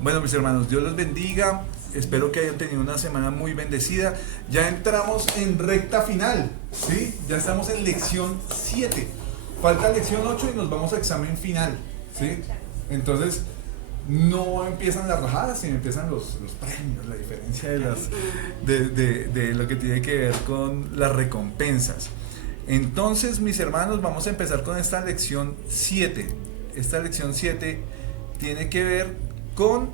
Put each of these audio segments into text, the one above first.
Bueno, mis hermanos, Dios los bendiga. Espero que hayan tenido una semana muy bendecida. Ya entramos en recta final, ¿sí? Ya estamos en lección 7. Falta lección 8 y nos vamos a examen final, ¿sí? Entonces, no empiezan las rajadas, sino empiezan los premios, la diferencia de lo que tiene que ver con las recompensas. Entonces, mis hermanos, vamos a empezar con esta lección 7. Esta lección 7 tiene que ver con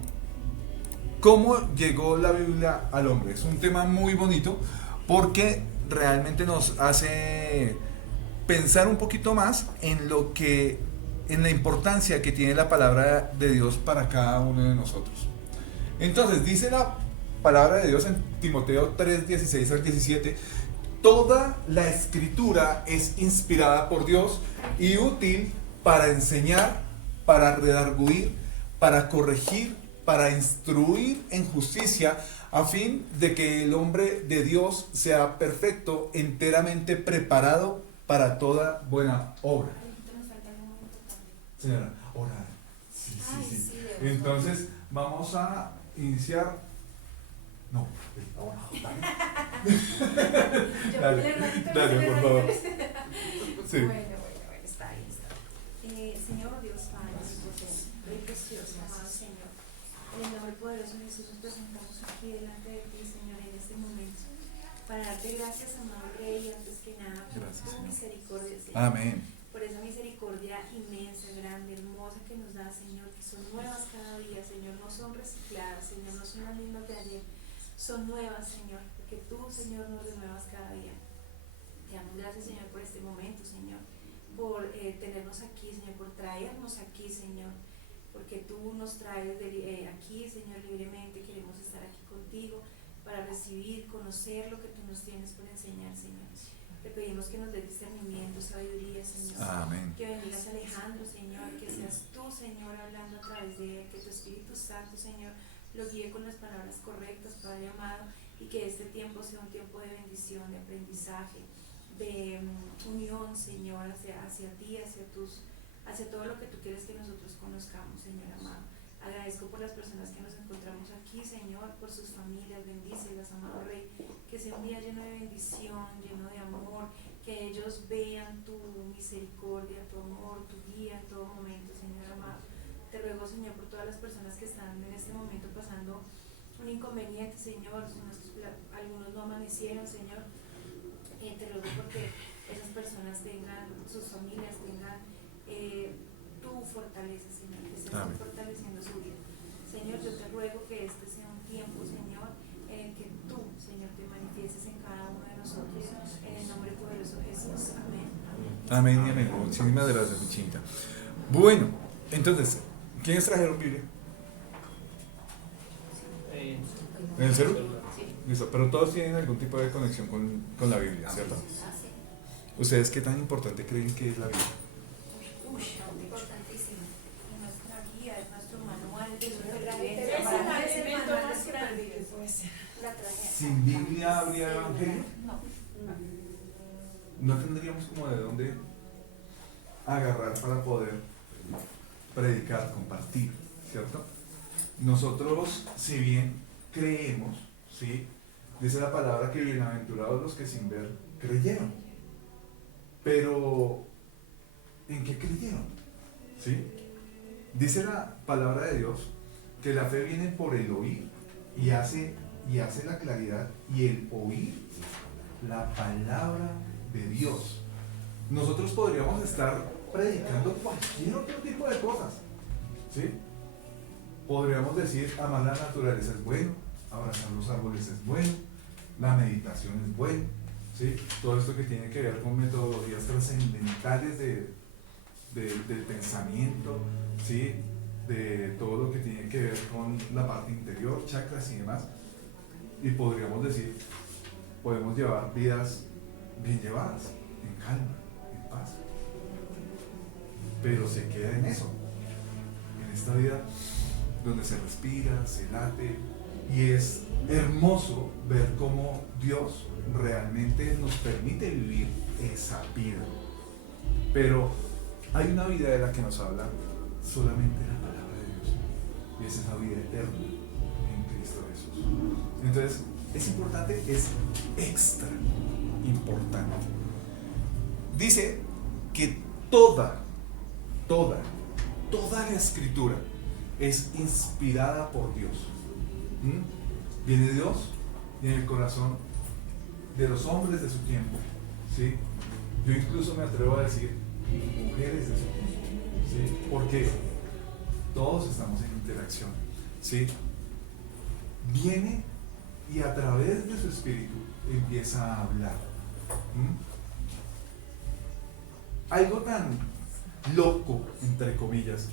cómo llegó la Biblia al hombre. Es un tema muy bonito porque realmente nos hace pensar un poquito más en la importancia que tiene la palabra de Dios para cada uno de nosotros. Entonces, dice la palabra de Dios en Timoteo 3, 16 al 17: toda la escritura es inspirada por Dios y útil para enseñar, para redarguir, para corregir, para instruir en justicia, a fin de que el hombre de Dios sea perfecto, enteramente preparado para toda buena obra. Señora, orar. Sí, sí, sí. Entonces, vamos a iniciar. No, ahora. Dale, por favor. Sí. Bueno, está ahí, está. Señor Dios Padre, Rey precioso, amado Señor, en el nombre poderoso de Jesús nos presentamos aquí delante de ti, Señor, en este momento, para darte gracias, amado Rey, antes que nada, por Gracias, tu Señor. misericordia, Señor. Amén. Por esa misericordia inmensa, grande, hermosa que nos da, Señor, que son nuevas cada día, Señor, no son recicladas, Señor, no son las mismas de ayer, son nuevas, Señor, porque tú, Señor, nos renuevas cada día. Te damos gracias, Señor, por este momento, Señor, por tenernos aquí, Señor, por traernos aquí, Señor, porque tú nos traes aquí, Señor, libremente. Queremos estar aquí contigo para recibir, conocer lo que tú nos tienes por enseñar, Señor. Te pedimos que nos des discernimiento, sabiduría, Señor. Amén. Que bendigas a Alejandro, Señor, que seas tú, Señor, hablando a través de él, que tu Espíritu Santo, Señor, lo guíe con las palabras correctas, Padre amado, y que este tiempo sea un tiempo de bendición, de aprendizaje, de unión, Señor, hacia ti, hacia todo lo que tú quieres que nosotros conozcamos, Señor amado. Agradezco por las personas que nos encontramos aquí, Señor, por sus familias, bendícelas, amado Rey, que sea un día lleno de bendición, lleno de amor, que ellos vean tu misericordia, tu amor, tu guía en todo momento, Señor amado. Te ruego, Señor, por todas las personas que están en este momento pasando un inconveniente, Señor, algunos no amanecieron, Señor. Te ruego porque esas personas tengan, sus familias tengan tu fortaleza, Señor, que se estén fortaleciendo su vida. Señor, yo te ruego que este sea un tiempo, Señor, en el que tú, Señor, te manifiestes en cada uno de nosotros, en el nombre poderoso de Jesús. Amén. Amén y amén. Muchísimas gracias, mi chinita. Bueno, entonces, ¿quiénes trajeron Biblia? ¿En el celu? Listo, pero todos tienen algún tipo de conexión con la Biblia, ¿cierto? ¿Ustedes qué tan importante creen que es la Biblia? Importantísimo. Y nuestra guía, es nuestro manual de Es supervivencia. el alimento más grande que puede ser. ¿Sin Biblia habría evangelio? No tendríamos como de dónde agarrar para poder predicar, compartir, ¿cierto? Nosotros, si bien creemos, ¿sí? Dice la palabra que bienaventurados los que sin ver creyeron. Pero, ¿en qué creyeron? ¿Sí? Dice la palabra de Dios que la fe viene por el oír y hace la claridad y el oír la palabra de Dios. Nosotros podríamos estar predicando cualquier otro tipo de cosas, ¿sí? Podríamos decir, amar la naturaleza es bueno, abrazar los árboles es bueno, la meditación es bueno, ¿sí? Todo esto que tiene que ver con metodologías trascendentales del pensamiento, ¿sí? De todo lo que tiene que ver con la parte interior, chakras y demás. Y podríamos decir, podemos llevar vidas bien llevadas, en calma, en paz. Pero se queda en eso, en esta vida donde se respira, se late, y es hermoso ver cómo Dios realmente nos permite vivir esa vida. Pero hay una vida de la que nos habla solamente la palabra de Dios. y esa es la vida eterna en Cristo Jesús. Entonces, es importante, es extra importante. Dice que toda la escritura es inspirada por Dios. Viene Dios y en el corazón de los hombres de su tiempo, ¿sí? Yo incluso me atrevo a decir mujeres de su tiempo, ¿sí? Porque todos estamos en interacción, ¿sí? Viene y a través de su espíritu empieza a hablar. Algo tan loco, entre comillas,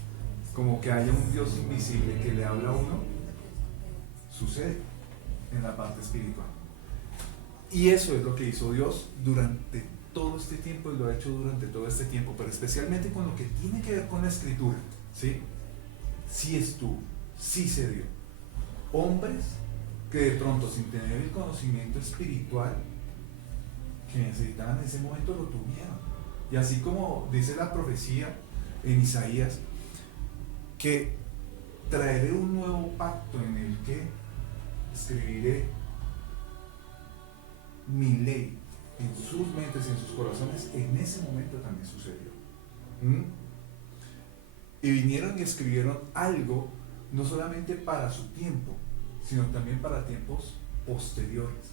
como que haya un Dios invisible que le habla a uno, sucede en la parte espiritual. Y eso es lo que hizo Dios durante todo este tiempo y lo ha hecho durante todo este tiempo, pero especialmente con lo que tiene que ver con la escritura, ¿sí? Sí estuvo, sí se dio. Hombres que de pronto sin tener el conocimiento espiritual que necesitaban en ese momento lo tuvieron. Y así como dice la profecía en Isaías, que traeré un nuevo pacto en el que escribiré mi ley en sus mentes y en sus corazones, en ese momento también sucedió. Y vinieron y escribieron algo no solamente para su tiempo, sino también para tiempos posteriores.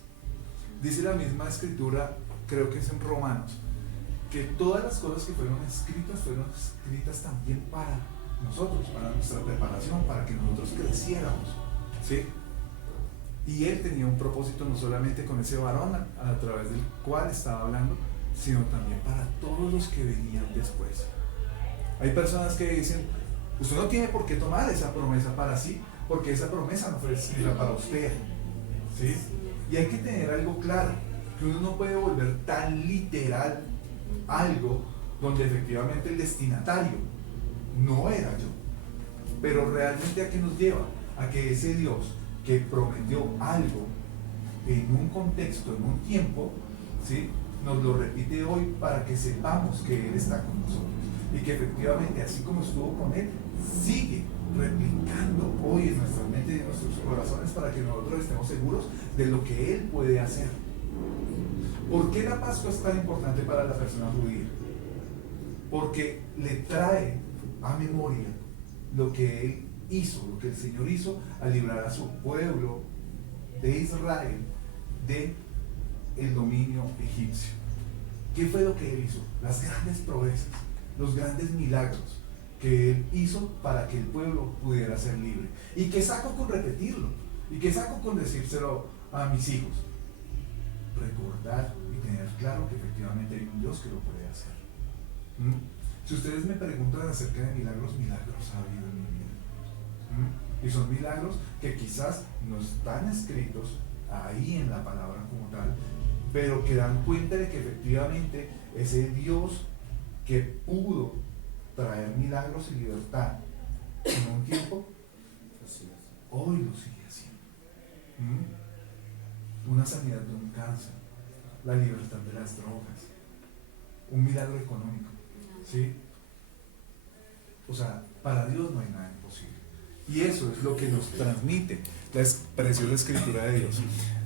Dice la misma escritura, creo que es en Romanos, que todas las cosas que fueron escritas también para nosotros, para nuestra preparación, para que nosotros creciéramos, ¿sí? Y él tenía un propósito no solamente con ese varón a través del cual estaba hablando, sino también para todos los que venían después. Hay personas que dicen, usted no tiene por qué tomar esa promesa para sí, porque esa promesa no fue escrita para usted, ¿sí? Y hay que tener algo claro, que uno no puede volver tan literal algo donde efectivamente el destinatario no era yo, pero realmente ¿a qué nos lleva? A que ese Dios que prometió algo en un contexto, en un tiempo, ¿sí?, nos lo repite hoy para que sepamos que Él está con nosotros y que efectivamente así como estuvo con Él, sigue replicando hoy en nuestra mente y en nuestros corazones para que nosotros estemos seguros de lo que Él puede hacer. ¿Por qué la Pascua es tan importante para la persona judía? Porque le trae a memoria lo que Él hizo, lo que el Señor hizo al librar a su pueblo de Israel de el dominio egipcio. ¿Qué fue lo que Él hizo? Las grandes proezas, los grandes milagros que Él hizo para que el pueblo pudiera ser libre. ¿Y qué saco con repetirlo? ¿Y qué saco con decírselo a mis hijos? Recordar y tener claro que efectivamente hay un Dios que lo puede hacer. Si ustedes me preguntan acerca de milagros, milagros ha habido en mi vida. Y son milagros que quizás no están escritos ahí en la palabra como tal, pero que dan cuenta de que efectivamente ese Dios que pudo traer milagros y libertad en un tiempo, hoy lo sigue haciendo. Una sanidad de un cáncer, la libertad de las drogas, un milagro económico, ¿sí? O sea, para Dios no hay nada imposible. Y eso es lo que nos transmite la preciosa escritura de Dios.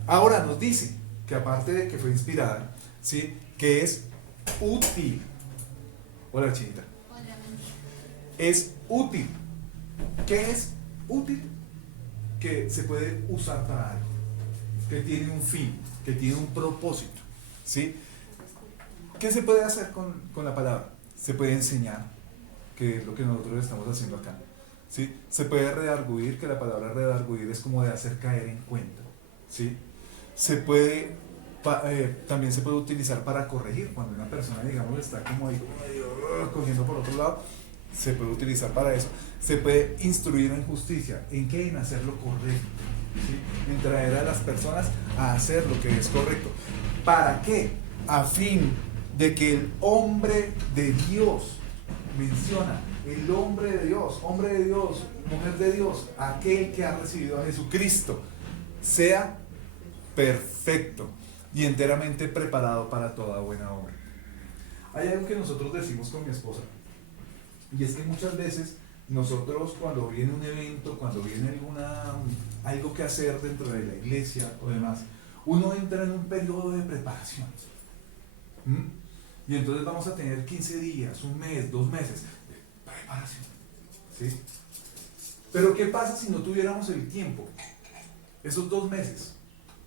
Ahora nos dice que aparte de que fue inspirada, ¿sí?, que es útil. Hola, Chinita. Hola. Es útil. ¿Qué es útil? Que se puede usar para algo, que tiene un fin, que tiene un propósito, ¿sí? ¿Qué se puede hacer con la palabra? Se puede enseñar, que es lo que nosotros estamos haciendo acá, ¿sí? Se puede redarguir, que la palabra redarguir es como de hacer caer en cuenta, ¿sí? Se puede, también se puede utilizar para corregir, cuando una persona, digamos, está como ahí cogiendo por otro lado, se puede utilizar para eso. Se puede instruir en justicia. ¿En qué? En hacer lo correcto, ¿sí? En traer a las personas a hacer lo que es correcto. ¿Para qué? A fin de que el hombre de Dios, menciona, el hombre de Dios, mujer de Dios, aquel que ha recibido a Jesucristo, sea perfecto y enteramente preparado para toda buena obra. Hay algo que nosotros decimos con mi esposa, y es que muchas veces nosotros cuando viene un evento, cuando viene algo que hacer dentro de la iglesia o demás, uno entra en un periodo de preparación. Y entonces vamos a tener 15 días, un mes, 2 meses de preparación. ¿Sí? Pero ¿qué pasa si no tuviéramos el tiempo? Esos 2 meses,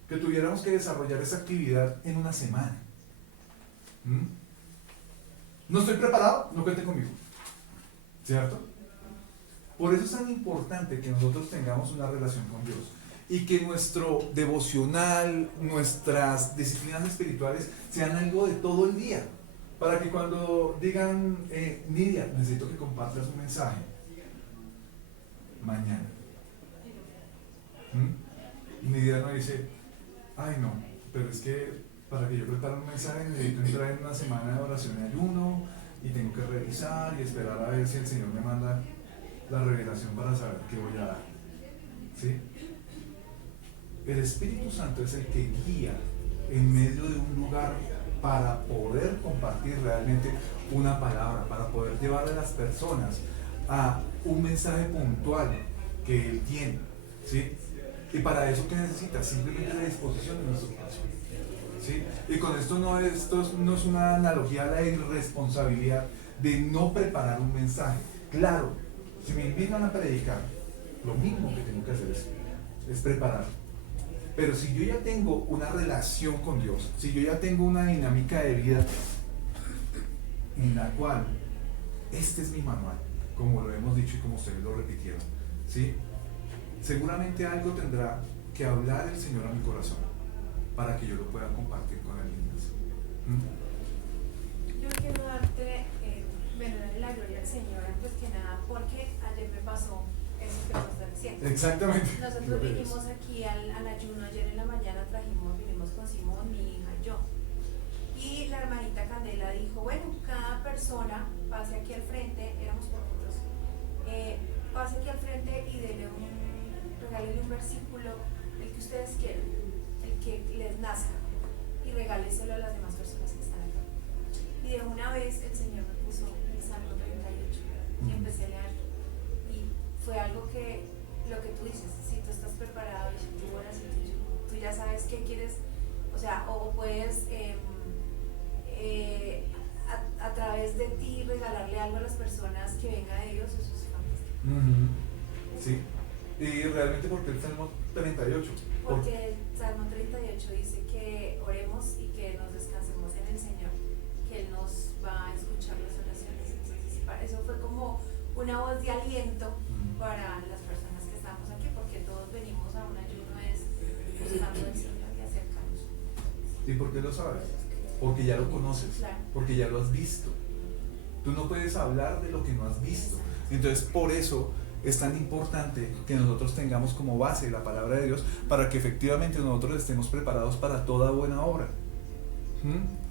que tuviéramos que desarrollar esa actividad en una semana. ¿No estoy preparado? No cuente conmigo. ¿Cierto? Por eso es tan importante que nosotros tengamos una relación con Dios y que nuestro devocional, nuestras disciplinas espirituales sean algo de todo el día. Para que cuando digan, Nidia, necesito que compartas un mensaje mañana. Nidia no dice, ay no, pero es que para que yo prepare un mensaje necesito entrar en una semana de oración y ayuno y tengo que revisar y esperar a ver si el Señor me manda la revelación para saber qué voy a dar. ¿Sí? El Espíritu Santo es el que guía en medio de un lugar para poder compartir realmente una palabra, para poder llevar a las personas a un mensaje puntual que Él tiene. ¿Sí? Y para eso, ¿qué necesita? Simplemente la disposición de nuestro corazón. ¿Sí? Y con esto no es una analogía a la irresponsabilidad de no preparar un mensaje. Claro, si me invitan a predicar, lo mismo que tengo que hacer es preparar. Pero si yo ya tengo una relación con Dios, si yo ya tengo una dinámica de vida en la cual este es mi manual, como lo hemos dicho y como ustedes lo repitieron, ¿sí? Seguramente algo tendrá que hablar el Señor a mi corazón para que yo lo pueda compartir con alguien más. Yo quiero darte, darle la gloria al Señor antes que nada, porque ayer me pasó eso que nos está diciendo. Exactamente. Nosotros vinimos aquí al ayuno, ayer en la mañana vinimos con Simón, mi hija y yo. Y la hermanita Candela dijo, bueno, cada persona pase aquí al frente, éramos poquitos, pase aquí al frente y regálele un versículo, el que ustedes quieran, el que les nazca, y regáleselo a las demás personas que están aquí. Y de una vez el Señor me puso el Salmo 38 y empecé a leer. Y fue algo que, lo que tú dices, si tú estás preparado y si tú oras y tú ya sabes qué quieres, o sea, o puedes a través de ti regalarle algo a las personas que venga de Dios, eso es fantástico. Sí. Y realmente, ¿por qué el Salmo 38? Porque el Salmo 38 dice que oremos y que nos descansemos en el Señor, que Él nos va a escuchar las oraciones. Entonces, eso fue como una voz de aliento para las personas que estamos aquí, porque todos venimos a un ayuno buscando el Señor y acercarnos. ¿Y por qué lo sabes? Porque ya lo conoces, claro. Porque ya lo has visto. Tú no puedes hablar de lo que no has visto. Entonces, por eso es tan importante que nosotros tengamos como base la palabra de Dios para que efectivamente nosotros estemos preparados para toda buena obra.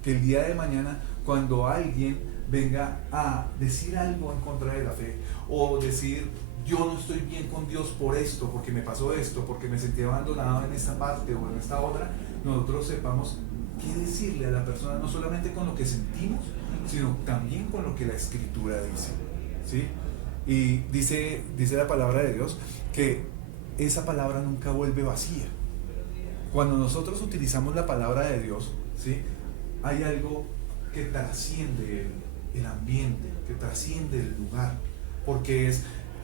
Que el día de mañana, cuando alguien venga a decir algo en contra de la fe o decir yo no estoy bien con Dios por esto, porque me pasó esto, porque me sentí abandonado en esta parte o en esta otra, nosotros sepamos qué decirle a la persona, no solamente con lo que sentimos, sino también con lo que la Escritura dice. ¿Sí? Y dice la palabra de Dios que esa palabra nunca vuelve vacía. Cuando nosotros utilizamos la palabra de Dios, ¿sí? Hay algo que trasciende el ambiente, que trasciende el lugar, porque es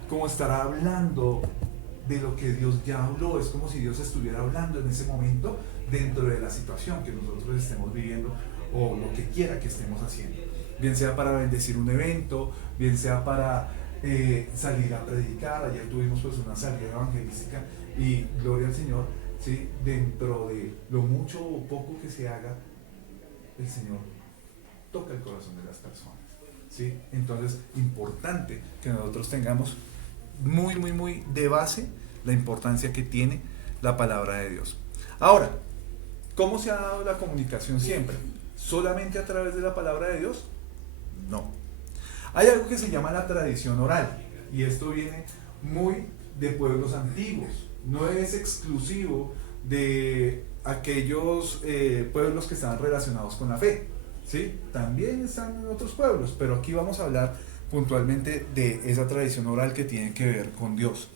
como estar hablando de lo que Dios ya habló, es como si Dios estuviera hablando en ese momento dentro de la situación que nosotros estemos viviendo o lo que quiera que estemos haciendo, bien sea para bendecir un evento, bien sea para salir a predicar. Ayer tuvimos pues una salida evangelística y gloria al Señor, ¿sí? Dentro de lo mucho o poco que se haga, el Señor toca el corazón de las personas, ¿sí? Entonces, importante que nosotros tengamos muy de base la importancia que tiene la palabra de Dios. Ahora, ¿cómo se ha dado la comunicación siempre? ¿Solamente a través de la palabra de Dios? No. Hay algo que se llama la tradición oral, y esto viene muy de pueblos antiguos, no es exclusivo de aquellos pueblos que estaban relacionados con la fe, ¿sí? También están en otros pueblos, pero aquí vamos a hablar puntualmente de esa tradición oral que tiene que ver con Dios.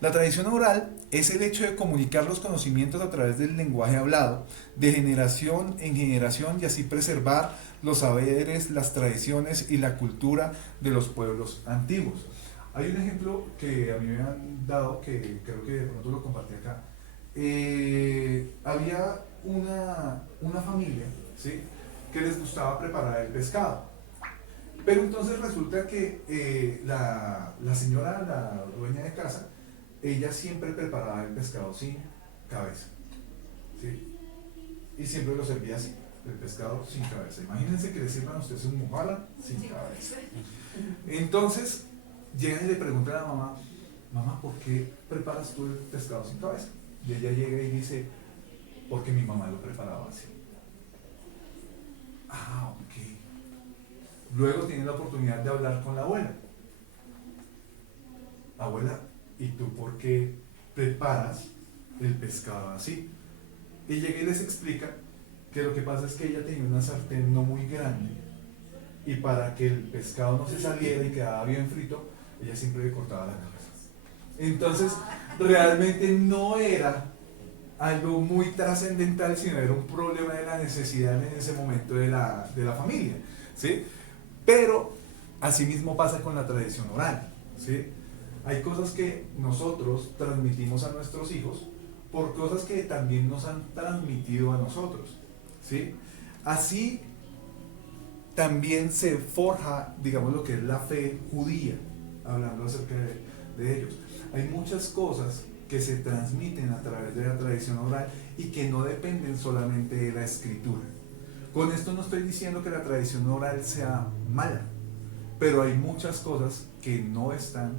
La tradición oral es el hecho de comunicar los conocimientos a través del lenguaje hablado, de generación en generación, y así preservar los saberes, las tradiciones y la cultura de los pueblos antiguos. Hay un ejemplo que a mí me han dado, que creo que de pronto lo compartí acá. Había una familia, ¿sí?, que les gustaba preparar el pescado. Pero entonces resulta que la señora, la dueña de casa, ella siempre preparaba el pescado sin cabeza, ¿sí? Y siempre lo servía así, el pescado sin cabeza. Imagínense que le sirvan a ustedes un mojala sin cabeza. Entonces llegan y le preguntan a la mamá: mamá, ¿por qué preparas tú el pescado sin cabeza? Y ella llega y dice: porque mi mamá lo preparaba así. Ah, ok. Luego tiene la oportunidad de hablar con la abuela. Abuela, ¿y tú por qué preparas el pescado así? Y llega y les explica que lo que pasa es que ella tenía una sartén no muy grande, y para que el pescado no se saliera y quedaba bien frito, ella siempre le cortaba la cabeza. Entonces, realmente no era algo muy trascendental, sino era un problema de la necesidad en ese momento de la familia, ¿sí? Pero asimismo pasa con la tradición oral, ¿sí? Hay cosas que nosotros transmitimos a nuestros hijos por cosas que también nos han transmitido a nosotros, ¿sí? Así también se forja, digamos, lo que es la fe judía, hablando acerca de ellos. Hay muchas cosas que se transmiten a través de la tradición oral y que no dependen solamente de la escritura. Con esto no estoy diciendo que la tradición oral sea mala, pero hay muchas cosas que no están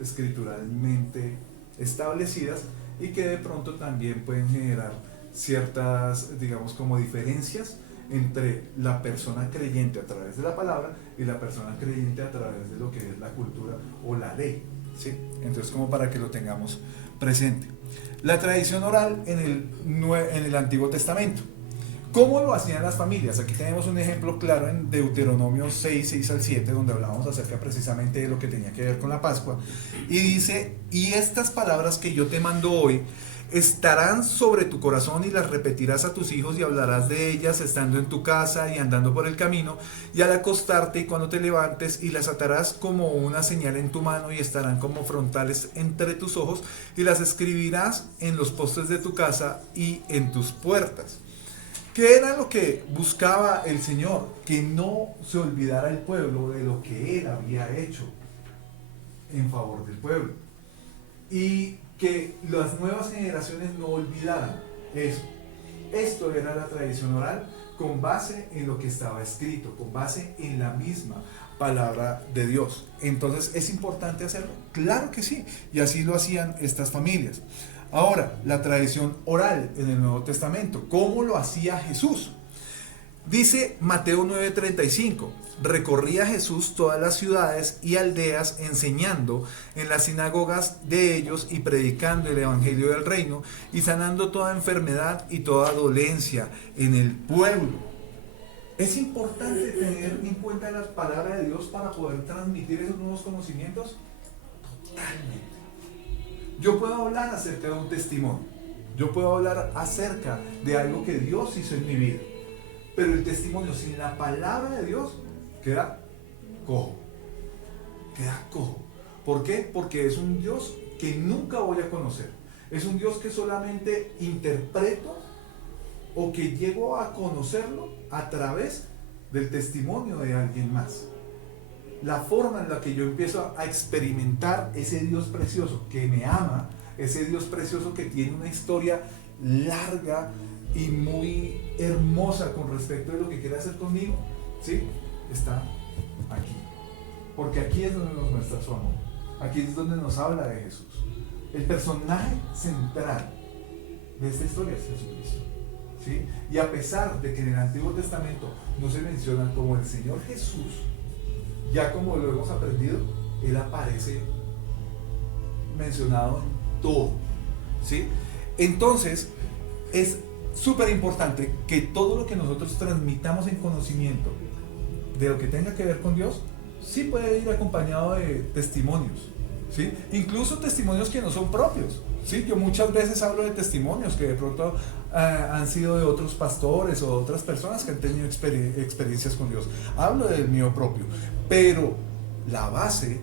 escrituralmente establecidas y que de pronto también pueden generar ciertas, digamos, como diferencias entre la persona creyente a través de la palabra y la persona creyente a través de lo que es la cultura o la ley, ¿sí? Entonces, como para que lo tengamos presente. La tradición oral en el Antiguo Testamento. ¿Cómo lo hacían las familias? Aquí tenemos un ejemplo claro en Deuteronomio 6 al 7, donde hablábamos acerca precisamente de lo que tenía que ver con la Pascua. Y dice: y estas palabras que yo te mando hoy estarán sobre tu corazón, y las repetirás a tus hijos, y hablarás de ellas estando en tu casa y andando por el camino, y al acostarte y cuando te levantes, y las atarás como una señal en tu mano, y estarán como frontales entre tus ojos, y las escribirás en los postes de tu casa y en tus puertas. ¿Qué era lo que buscaba el Señor? Que no se olvidara el pueblo de lo que Él había hecho en favor del pueblo, y que las nuevas generaciones no olvidaran eso. Esto era la tradición oral con base en lo que estaba escrito, con base en la misma palabra de Dios. Entonces, ¿es importante hacerlo? Claro que sí, y así lo hacían estas familias. Ahora, la tradición oral en el Nuevo Testamento, ¿cómo lo hacía Jesús? Dice Mateo 9:35: recorría Jesús todas las ciudades y aldeas, enseñando en las sinagogas de ellos y predicando el evangelio del reino y sanando toda enfermedad y toda dolencia en el pueblo. ¿Es importante tener en cuenta la palabra de Dios para poder transmitir esos nuevos conocimientos? Totalmente. Yo puedo hablar acerca de un testimonio, yo puedo hablar acerca de algo que Dios hizo en mi vida, pero el testimonio sin la palabra de Dios queda cojo. Queda cojo. ¿Por qué? Porque es un Dios que nunca voy a conocer. Es un Dios que solamente interpreto o que llego a conocerlo a través del testimonio de alguien más. La forma en la que yo empiezo a experimentar ese Dios precioso que me ama, ese Dios precioso que tiene una historia larga y muy hermosa con respecto a lo que quiere hacer conmigo, ¿sí? Está aquí. Porque aquí es donde nos muestra su amor. Aquí es donde nos habla de Jesús. El personaje central de esta historia es Jesucristo, ¿sí? Y a pesar de que en el Antiguo Testamento no se menciona como el Señor Jesús, ya como lo hemos aprendido, Él aparece mencionado en todo, ¿sí? Entonces, es súper importante que todo lo que nosotros transmitamos en conocimiento de lo que tenga que ver con Dios sí puede ir acompañado de testimonios, ¿sí? Incluso testimonios que no son propios, ¿sí? Yo muchas veces hablo de testimonios que de pronto han sido de otros pastores o de otras personas que han tenido experiencias con Dios. Hablo del mío propio, pero la base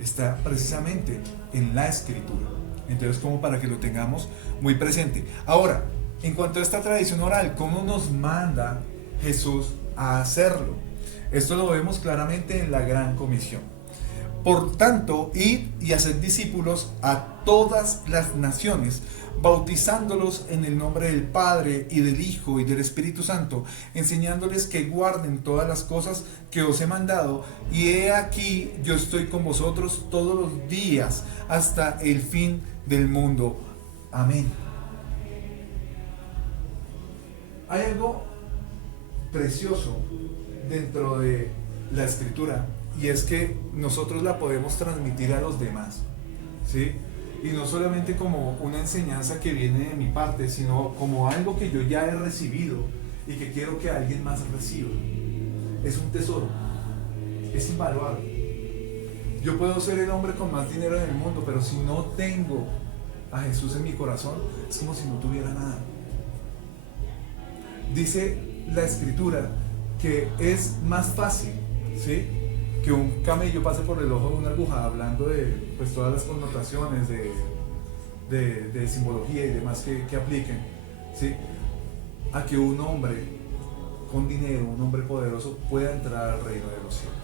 está precisamente en la Escritura. Entonces, como para que lo tengamos muy presente. Ahora, en cuanto a esta tradición oral, ¿cómo nos manda Jesús a hacerlo? Esto lo vemos claramente en la Gran Comisión. Por tanto, id y haced discípulos a todas las naciones, bautizándolos en el nombre del Padre y del Hijo y del Espíritu Santo, enseñándoles que guarden todas las cosas que os he mandado, y he aquí yo estoy con vosotros todos los días hasta el fin del mundo. Amén. Hay algo precioso dentro de la Escritura, y es que nosotros la podemos transmitir a los demás, ¿sí? Y no solamente como una enseñanza que viene de mi parte, sino como algo que yo ya he recibido y que quiero que alguien más reciba. Es un tesoro, es invaluable. Yo puedo ser el hombre con más dinero en el mundo, pero si no tengo a Jesús en mi corazón, es como si no tuviera nada. Dice la Escritura que es más fácil, ¿sí?, que un camello pase por el ojo de una aguja, hablando de pues, todas las connotaciones de simbología y demás que apliquen, ¿sí?, a que un hombre con dinero, un hombre poderoso, pueda entrar al reino de los cielos.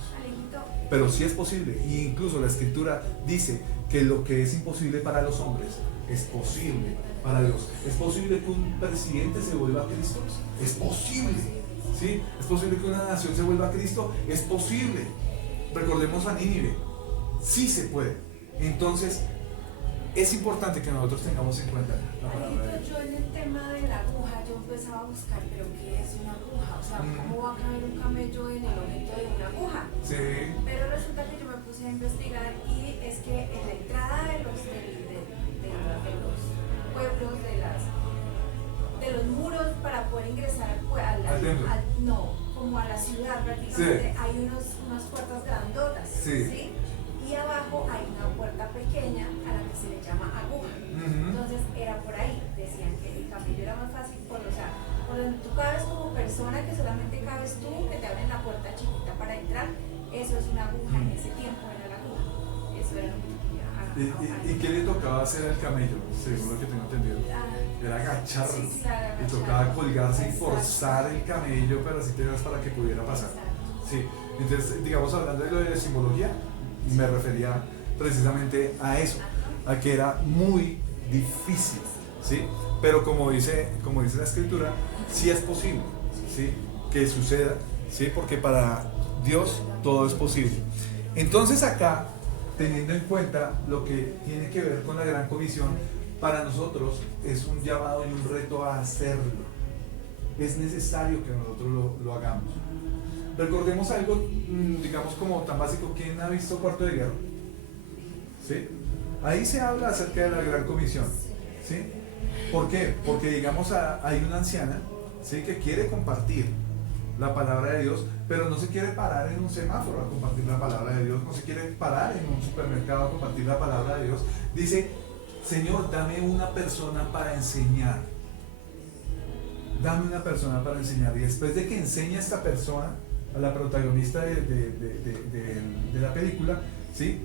Pero sí es posible, e incluso la Escritura dice que lo que es imposible para los hombres es posible para Dios. ¿Es posible que un presidente se vuelva a Cristo? Es posible, ¿sí? ¿Es posible que una nación se vuelva a Cristo? Es posible. Recordemos a Nínive, sí se puede. Entonces, es importante que nosotros tengamos en cuenta la palabra de Dios. Yo en el tema de la aguja, yo empezaba a buscar, pero ¿qué es una aguja? O sea, ¿cómo va a caber un camello en el ojito de una aguja? Sí. Pero resulta que yo me puse a investigar y es que en la entrada de los pueblos, de los muros para poder ingresar al templo. no, como a la ciudad prácticamente, hay unas puertas grandotas, ¿sí? Y abajo hay una puerta pequeña a la que se le llama aguja. Entonces era por ahí, decían que el camello era más fácil, por donde tú cabes como persona, que solamente cabes tú, que te abren la puerta chiquita para entrar, eso es una aguja. En ese tiempo era la aguja, eso era lo que yo quería ¿Y qué le tocaba hacer al camello? Según lo que tengo entendido. Era agacharlo. Sí, claro, y tocaba colgarse y forzar el camello, pero así te das para que pudiera pasar. Sí. Entonces, digamos, hablando de lo de simbología, me refería precisamente a eso, a que era muy difícil, ¿sí? Pero como dice la Escritura, sí es posible, ¿sí?, que suceda, ¿sí?, porque para Dios todo es posible. Entonces acá, teniendo en cuenta lo que tiene que ver con la Gran Comisión, para nosotros es un llamado y un reto a hacerlo. Es necesario que nosotros lo hagamos. Recordemos algo, digamos, como tan básico. ¿Quién ha visto Cuarto de Guerra? ¿Sí? Ahí se habla acerca de la Gran Comisión, ¿sí? ¿Por qué? Porque, digamos, hay una anciana, ¿sí?, que quiere compartir la palabra de Dios, pero no se quiere parar en un semáforo a compartir la palabra de Dios, no se quiere parar en un supermercado a compartir la palabra de Dios. Dice: Señor, dame una persona para enseñar. Dame una persona para enseñar. Y después de que enseña a esta persona, a la protagonista de la película, ¿sí?,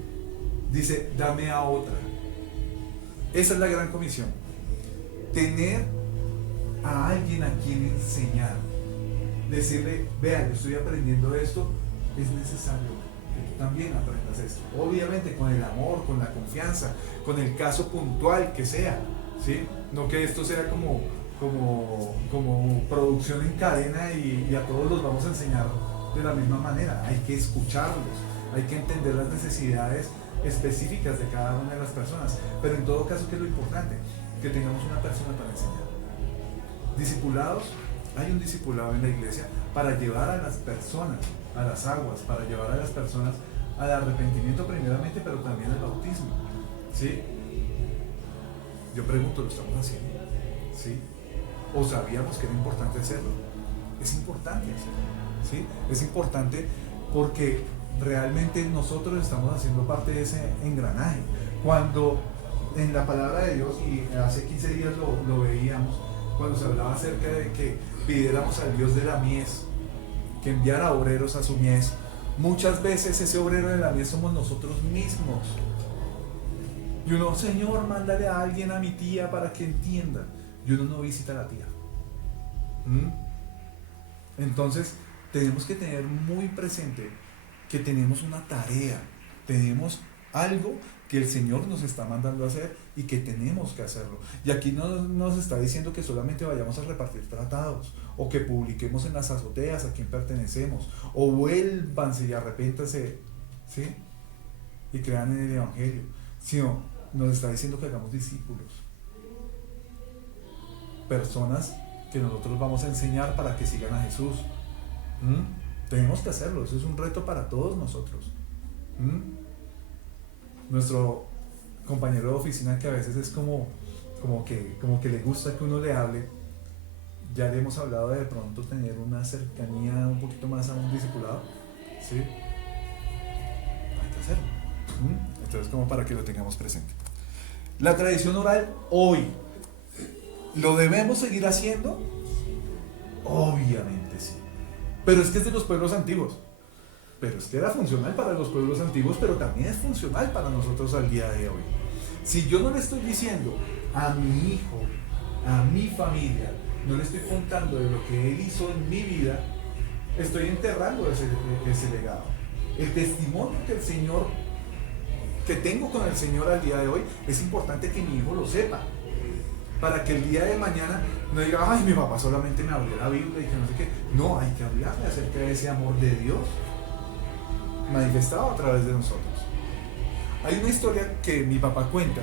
dice: dame a otra. Esa es la Gran Comisión. Tener a alguien a quien enseñar. Decirle: vea, yo estoy aprendiendo esto, es necesario que tú también aprendas esto. Obviamente con el amor, con la confianza, con el caso puntual que sea, ¿sí? No que esto sea como producción en cadena y a todos los vamos a enseñar de la misma manera. Hay que escucharlos, hay que entender las necesidades específicas de cada una de las personas, pero en todo caso, ¿qué es lo importante? Que tengamos una persona para enseñar. Discipulados, hay un discipulado en la iglesia para llevar a las personas a las aguas, para llevar a las personas al arrepentimiento primeramente, pero también al bautismo, ¿sí? Yo pregunto, ¿lo estamos haciendo? ¿Sí? ¿O sabíamos que era importante hacerlo? Es importante hacerlo, ¿sí? Es importante porque realmente nosotros estamos haciendo parte de ese engranaje. Cuando en la palabra de Dios, y hace 15 días lo veíamos, cuando se hablaba acerca de que pidiéramos al Dios de la mies que enviara obreros a su mies, muchas veces ese obrero de la mies somos nosotros mismos. Y uno, Señor, mándale a alguien a mi tía para que entienda. Y uno no visita a la tía. Entonces tenemos que tener muy presente que tenemos una tarea, tenemos algo que el Señor nos está mandando a hacer y que tenemos que hacerlo. Y aquí no nos está diciendo que solamente vayamos a repartir tratados o que publiquemos en las azoteas a quién pertenecemos o vuélvanse y arrepéntanse, ¿sí? Y crean en el Evangelio, sino nos está diciendo que hagamos discípulos, personas que nosotros vamos a enseñar para que sigan a Jesús. Tenemos que hacerlo, eso es un reto para todos nosotros. Nuestro compañero de oficina, que a veces es como que le gusta que uno le hable, ya le hemos hablado de pronto tener una cercanía un poquito más a un discipulado, ¿sí? Hay que hacerlo. Entonces, como para que lo tengamos presente. La tradición oral hoy, ¿lo debemos seguir haciendo? Obviamente sí. Pero es que es de los pueblos antiguos. Pero es que era funcional para los pueblos antiguos, pero también es funcional para nosotros al día de hoy. Si yo no le estoy diciendo a mi hijo, a mi familia, no le estoy contando de lo que él hizo en mi vida, estoy enterrando ese legado. El testimonio que tengo con el Señor al día de hoy, es importante que mi hijo lo sepa, para que el día de mañana no diga, ay, mi papá solamente me habló la Biblia y que no sé qué. No, hay que hablarle acerca de ese amor de Dios manifestado a través de nosotros. Hay una historia que mi papá cuenta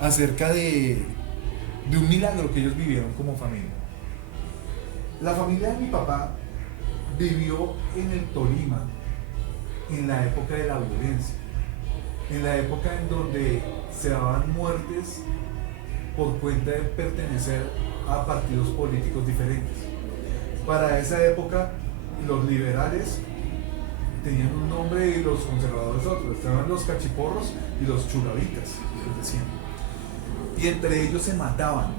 acerca de un milagro que ellos vivieron como familia. La familia de mi papá vivió en el Tolima en la época de la violencia, en la época en donde se daban muertes por cuenta de pertenecer a partidos políticos diferentes. Para esa época, los liberales tenían un nombre y los conservadores otro. Estaban los cachiporros y los chulavitas, ellos decían. Y entre ellos se mataban.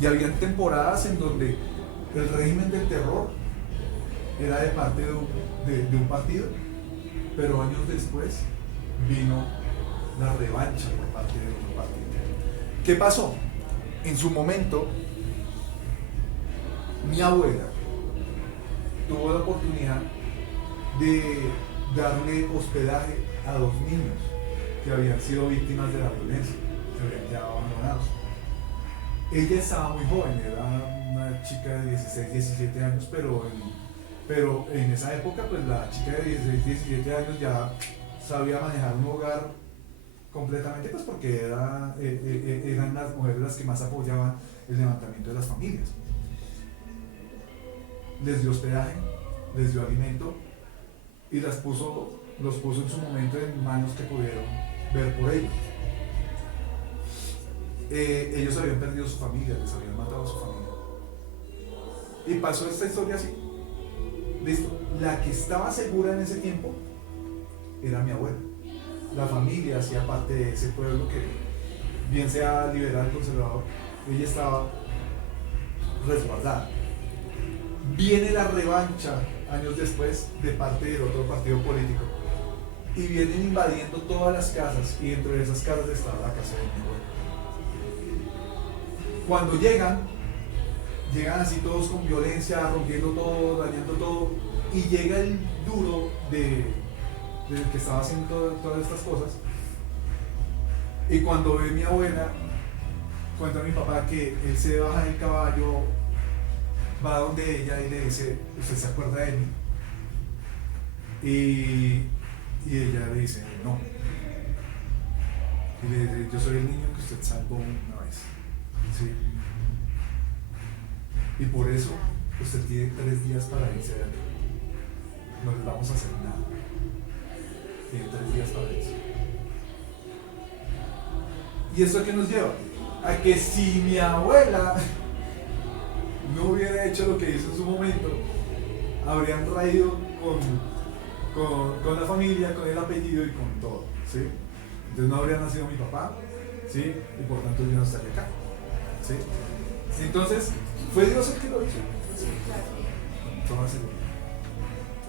Y habían temporadas en donde el régimen del terror era de parte de un partido, pero años después vino la revancha por parte de otro partido. ¿Qué pasó? En su momento, mi abuela tuvo la oportunidad de darle hospedaje a 2 niños que habían sido víctimas de la violencia, que habían quedado abandonados. Ella estaba muy joven, era una chica de 16, 17 años, pero en esa época, pues la chica de 16, 17 años ya sabía manejar un hogar completamente, pues porque eran las mujeres las que más apoyaban el levantamiento de las familias. Les dio hospedaje, les dio alimento y los puso en su momento en manos que pudieron ver por ellos. Ellos habían perdido su familia, les habían matado a su familia. Y pasó esta historia así. Listo. La que estaba segura en ese tiempo era mi abuela. La familia hacía parte de ese pueblo que, bien sea liberal, conservador, ella estaba resguardada. Viene la revancha años después de parte del otro partido político y vienen invadiendo todas las casas, y dentro de esas casas estaba la casa de mi abuela. Cuando llegan así todos con violencia, rompiendo todo, dañando todo, y llega el duro del que estaba haciendo todas estas cosas. Y cuando ve a mi abuela, cuenta a mi papá que él se baja del caballo, va donde ella y le dice, ¿usted se acuerda de mí? Y ella le dice, no. Y le dice, yo soy el niño que usted salvó una vez. ¿Sí? Y por eso usted tiene 3 días para irse de aquí. No les vamos a hacer nada. Tiene 3 días para irse. ¿Y eso a qué nos lleva? A que si mi abuela no hubiera hecho lo que hizo en su momento, habrían raído con la familia, con el apellido y con todo, ¿sí? Entonces no habría nacido mi papá, ¿sí? Y por tanto yo no estaría acá, ¿sí? Entonces, fue Dios el que lo hizo. Sí, claro. Con toda seguridad.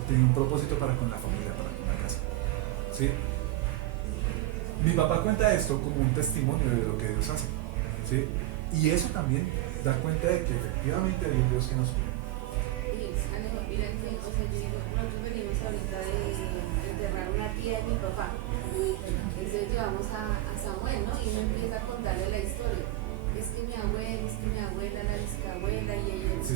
Tenía un propósito para con la familia, para con la casa, ¿sí? Mi papá cuenta esto como un testimonio de lo que Dios hace, ¿sí? Y eso también da cuenta de que efectivamente hay un Dios que nos une. Alejo, mira que, o sea, yo digo, nosotros venimos ahorita de enterrar una tía de mi papá. Entonces llevamos a Samuel, ¿no? Y uno empieza a contarle la historia. Es que mi abuela, la bisabuela, y ella, Sí.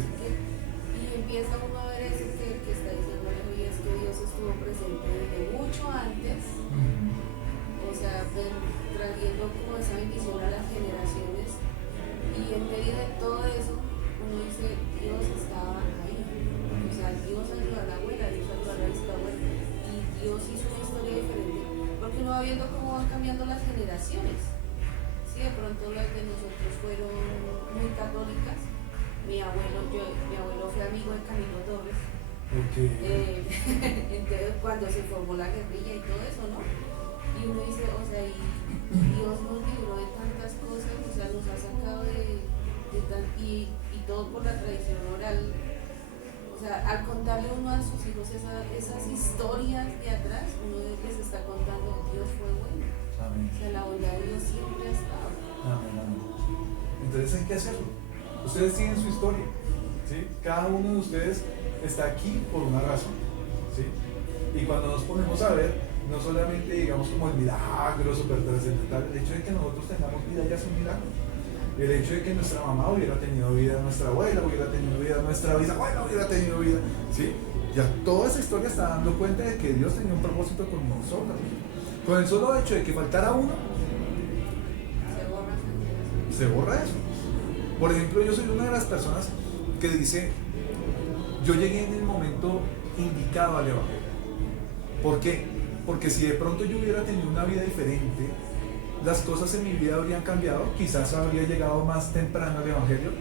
y empieza uno a ver eso que está diciendo Alejo, y es que Dios estuvo presente desde mucho antes, o sea, trayendo como esa bendición a las generaciones, y en medio de todo eso, uno dice, Dios estaba ahí, o sea, Dios ayudó a la abuela, Dios ayudó a la bisabuela, y Dios hizo una historia diferente, porque uno va viendo cómo van cambiando las generaciones. Sí, de pronto las de nosotros fueron muy católicas. Mi abuelo fue amigo de Camilo Torres. Okay. Entonces cuando se formó la guerrilla y todo eso, ¿no? Y uno dice, o sea, y Dios nos libró de tantas cosas, o sea, nos ha sacado y todo por la tradición oral. O sea, al contarle uno a sus hijos esas historias de atrás, uno les está contando, Dios fue bueno. Amén. O sea, la bondad de Dios siempre ha estado. Amén, amén. Entonces hay que hacerlo. Ustedes tienen su historia, ¿sí? Cada uno de ustedes está aquí por una razón, ¿sí? Y cuando nos ponemos a ver, no solamente digamos como el milagro súper trascendental, el hecho de que nosotros tengamos vida ya es un milagro. El hecho de que nuestra mamá hubiera tenido vida, nuestra abuela hubiera tenido vida, nuestra bisabuela hubiera tenido vida, ¿sí? Ya toda esa historia está dando cuenta de que Dios tenía un propósito con nosotros. Con el solo hecho de que faltara uno, se borra eso. Por ejemplo, yo soy una de las personas que dice, yo llegué en el momento indicado al Evangelio. ¿Por qué? Porque si de pronto yo hubiera tenido una vida diferente, las cosas en mi vida habrían cambiado, quizás habría llegado más temprano al Evangelio,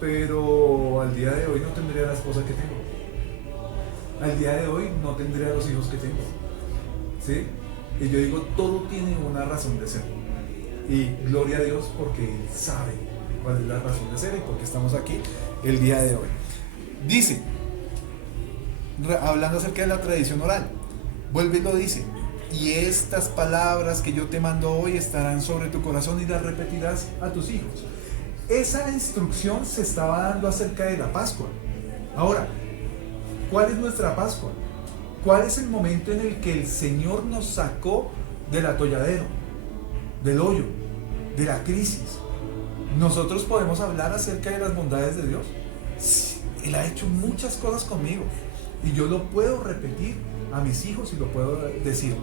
pero al día de hoy no tendría la esposa que tengo. Al día de hoy no tendría los hijos que tengo. ¿Sí? Y yo digo, todo tiene una razón de ser. Y gloria a Dios porque Él sabe cuál es la razón de ser y por qué estamos aquí el día de hoy. Dice, hablando acerca de la tradición oral, vuelve y lo dice, y estas palabras que yo te mando hoy estarán sobre tu corazón y las repetirás a tus hijos. Esa instrucción se estaba dando acerca de la Pascua. Ahora, ¿cuál es nuestra Pascua? ¿Cuál es el momento en el que el Señor nos sacó del atolladero, del hoyo, de la crisis? ¿Nosotros podemos hablar acerca de las bondades de Dios? Sí, Él ha hecho muchas cosas conmigo y yo lo puedo repetir a mis hijos y lo puedo decir.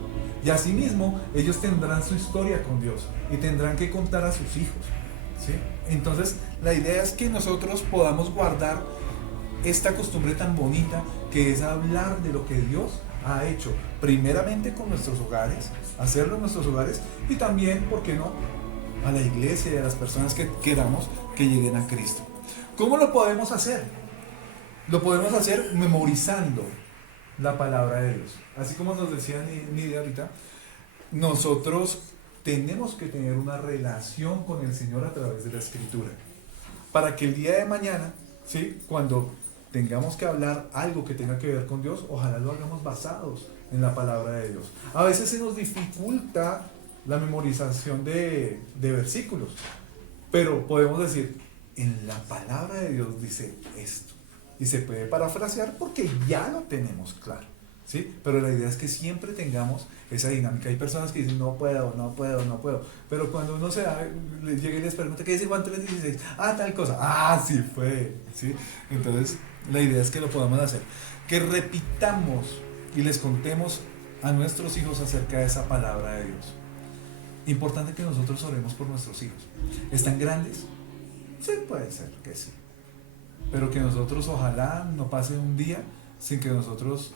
Y asimismo, ellos tendrán su historia con Dios y tendrán que contar a sus hijos, ¿sí? Entonces, la idea es que nosotros podamos guardar esta costumbre tan bonita que es hablar de lo que Dios ha hecho, primeramente con nuestros hogares, hacerlo en nuestros hogares y también, ¿por qué no?, a la iglesia y a las personas que queramos que lleguen a Cristo. ¿Cómo lo podemos hacer? Lo podemos hacer memorizando la palabra de Dios. Así como nos decía Nidia ahorita, nosotros tenemos que tener una relación con el Señor a través de la Escritura, para que el día de mañana, ¿sí?, cuando tengamos que hablar algo que tenga que ver con Dios, ojalá lo hagamos basados en la palabra de Dios. A veces se nos dificulta la memorización de versículos, pero podemos decir, en la palabra de Dios dice esto, y se puede parafrasear porque ya lo tenemos claro, ¿sí? Pero la idea es que siempre tengamos esa dinámica. Hay personas que dicen, no puedo, pero cuando uno llega y les pregunta, ¿qué dice Juan 3:16? Ah, tal cosa, sí fue, ¿sí? Entonces, la idea es que lo podamos hacer, que repitamos y les contemos a nuestros hijos acerca de esa palabra de Dios. Importante que nosotros oremos por nuestros hijos. ¿Están grandes? Sí, puede ser que sí. Pero que nosotros ojalá no pase un día sin que nosotros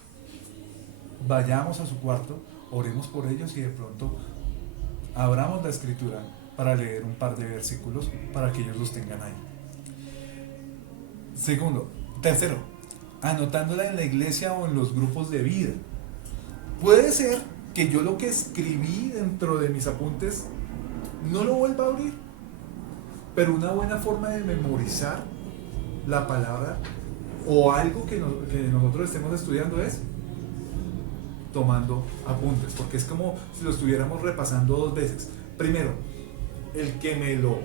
vayamos a su cuarto, oremos por ellos y de pronto abramos la Escritura para leer un par de versículos para que ellos los tengan ahí. Tercero, anotándola en la iglesia o en los grupos de vida. puede ser que yo lo que escribí dentro de mis apuntes no lo vuelva a abrir, pero una buena forma de memorizar la palabra o algo que nosotros estemos estudiando es tomando apuntes, porque es como si lo estuviéramos repasando dos veces. Primero, el que me lo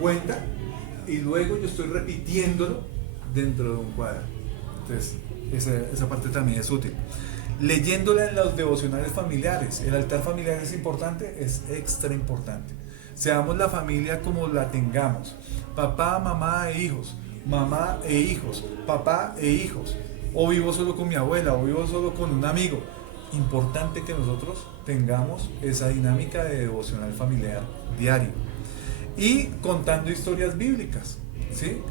cuenta y luego yo estoy repitiéndolo dentro de un cuadro. Entonces, esa parte también es útil. Leyéndola en los devocionales familiares. El altar familiar es importante, es extra importante. Seamos la familia como la tengamos. Papá, mamá e hijos. Mamá e hijos. Papá e hijos. O vivo solo con mi abuela, o vivo solo con un amigo. Importante que nosotros tengamos esa dinámica de devocional familiar diario. Y contando historias bíblicas, ¿sí?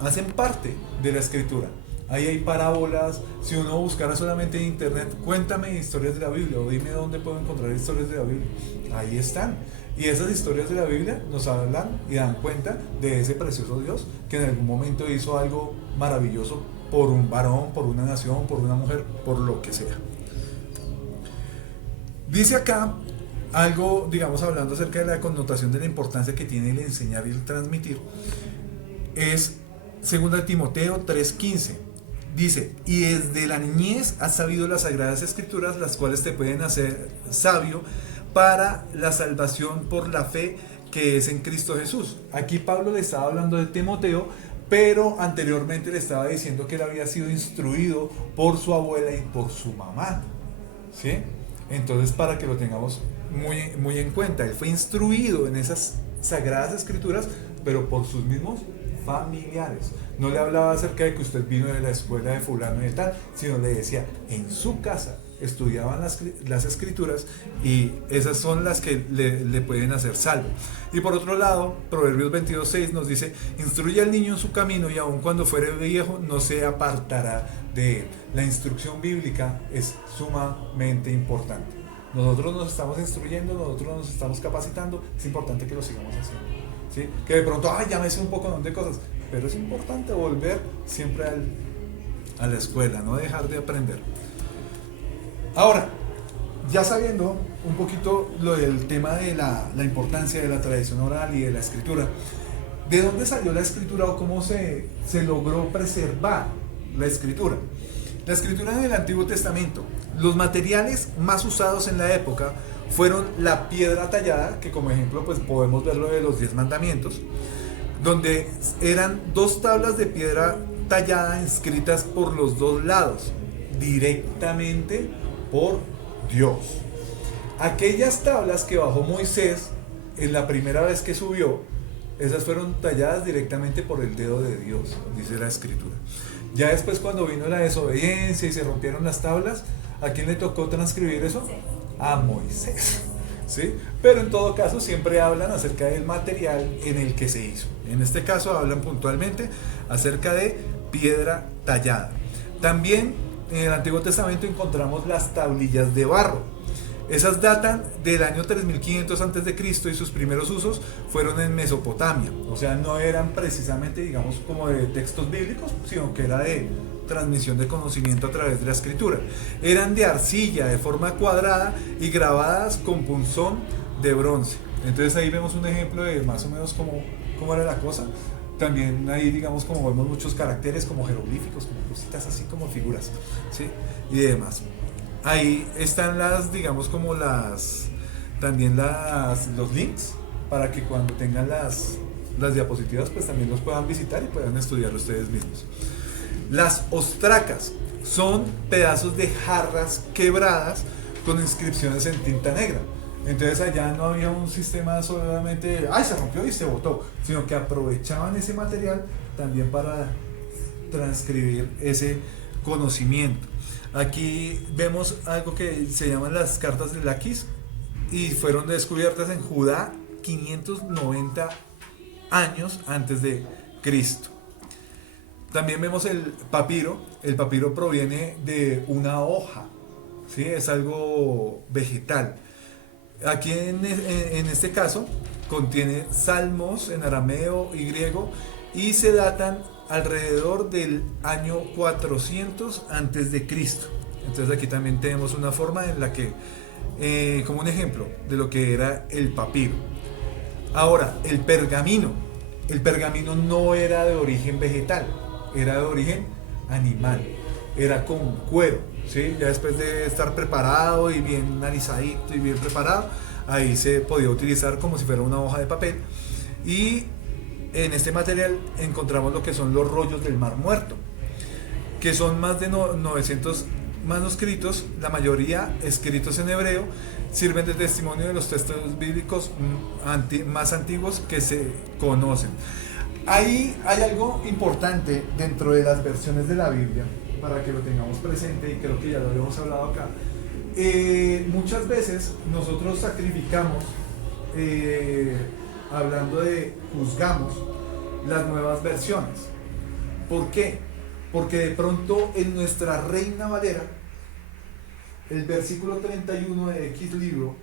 Hacen parte de la escritura. Ahí hay parábolas. Si uno buscara solamente en internet, cuéntame historias de la Biblia o dime dónde puedo encontrar historias de la Biblia. Ahí están. Y esas historias de la Biblia nos hablan y dan cuenta de ese precioso Dios que en algún momento hizo algo maravilloso por un varón, por una nación, por una mujer, por lo que sea. Dice acá algo, digamos, hablando acerca de la connotación de la importancia que tiene el enseñar y el transmitir. Es 2 Timoteo 3:15. Dice, y desde la niñez has sabido las sagradas escrituras, las cuales te pueden hacer sabio para la salvación por la fe que es en Cristo Jesús. Aquí Pablo le estaba hablando de Timoteo, pero anteriormente le estaba diciendo que él había sido instruido por su abuela y por su mamá, ¿sí? Entonces, para que lo tengamos muy en cuenta, él fue instruido en esas sagradas escrituras, pero por sus mismos familiares. No le hablaba acerca de que usted vino de la escuela de fulano y de tal, sino le decía, en su casa estudiaban las escrituras y esas son las que le pueden hacer salvo. Y por otro lado, Proverbios 22:6 nos dice, instruye al niño en su camino y aun cuando fuere viejo no se apartará de él. La instrucción bíblica es sumamente importante. Nosotros nos estamos instruyendo, nosotros nos estamos capacitando, es importante que lo sigamos haciendo, ¿sí? Que de pronto, ya me sé un poco de cosas, pero es importante volver siempre a la escuela, no dejar de aprender. Ahora, ya sabiendo un poquito lo del tema de la importancia de la tradición oral y de la escritura, ¿de dónde salió la escritura o cómo se logró preservar la escritura? La escritura en el Antiguo Testamento, los materiales más usados en la época fueron la piedra tallada, que como ejemplo pues podemos ver lo de los 10 mandamientos, donde eran 2 tablas de piedra tallada inscritas por los 2 lados, directamente por Dios. Aquellas tablas que bajó Moisés en la primera vez que subió, esas fueron talladas directamente por el dedo de Dios, dice la escritura. Ya después, cuando vino la desobediencia y se rompieron las tablas, ¿a quién le tocó transcribir eso? A Moisés, ¿sí? Pero en todo caso siempre hablan acerca del material en el que se hizo. En este caso hablan puntualmente acerca de piedra tallada. También en el Antiguo Testamento encontramos las tablillas de barro. Esas datan del año 3500 a.C. y sus primeros usos fueron en Mesopotamia. O sea, no eran precisamente, digamos, como de textos bíblicos, sino que era de transmisión de conocimiento a través de la escritura. Eran de arcilla, de forma cuadrada y grabadas con punzón de bronce. Entonces ahí vemos un ejemplo de más o menos cómo era la cosa. También ahí, digamos, como vemos muchos caracteres como jeroglíficos, como cositas así como figuras, ¿sí? Y demás. Ahí están digamos, como también los links para que cuando tengan las diapositivas pues también los puedan visitar y puedan estudiar ustedes mismos. Las ostracas son pedazos de jarras quebradas con inscripciones en tinta negra. Entonces allá no había un sistema solamente se rompió y se botó, sino que aprovechaban ese material también para transcribir ese conocimiento. Aquí vemos algo que se llaman las cartas de Laquis y fueron descubiertas en Judá 590 años antes de Cristo. También vemos el papiro. El papiro proviene de una hoja, ¿sí? Es algo vegetal. Aquí en este caso contiene salmos en arameo y griego y se datan alrededor del año 400 antes de Cristo. Entonces aquí también tenemos una forma en la que, como un ejemplo de lo que era el papiro. Ahora, el pergamino no era de origen vegetal, era de origen animal, era con cuero, ¿sí? Ya después de estar preparado y bien analizadito y bien preparado, ahí se podía utilizar como si fuera una hoja de papel. Y en este material encontramos lo que son los rollos del Mar Muerto, que son más de 900 manuscritos, la mayoría escritos en hebreo, sirven de testimonio de los textos bíblicos más antiguos que se conocen. Ahí hay algo importante dentro de las versiones de la Biblia, para que lo tengamos presente, y creo que ya lo habíamos hablado acá. Muchas veces nosotros sacrificamos, hablando de juzgamos, las nuevas versiones. ¿Por qué? Porque de pronto en nuestra Reina Valera, el versículo 31 de X libro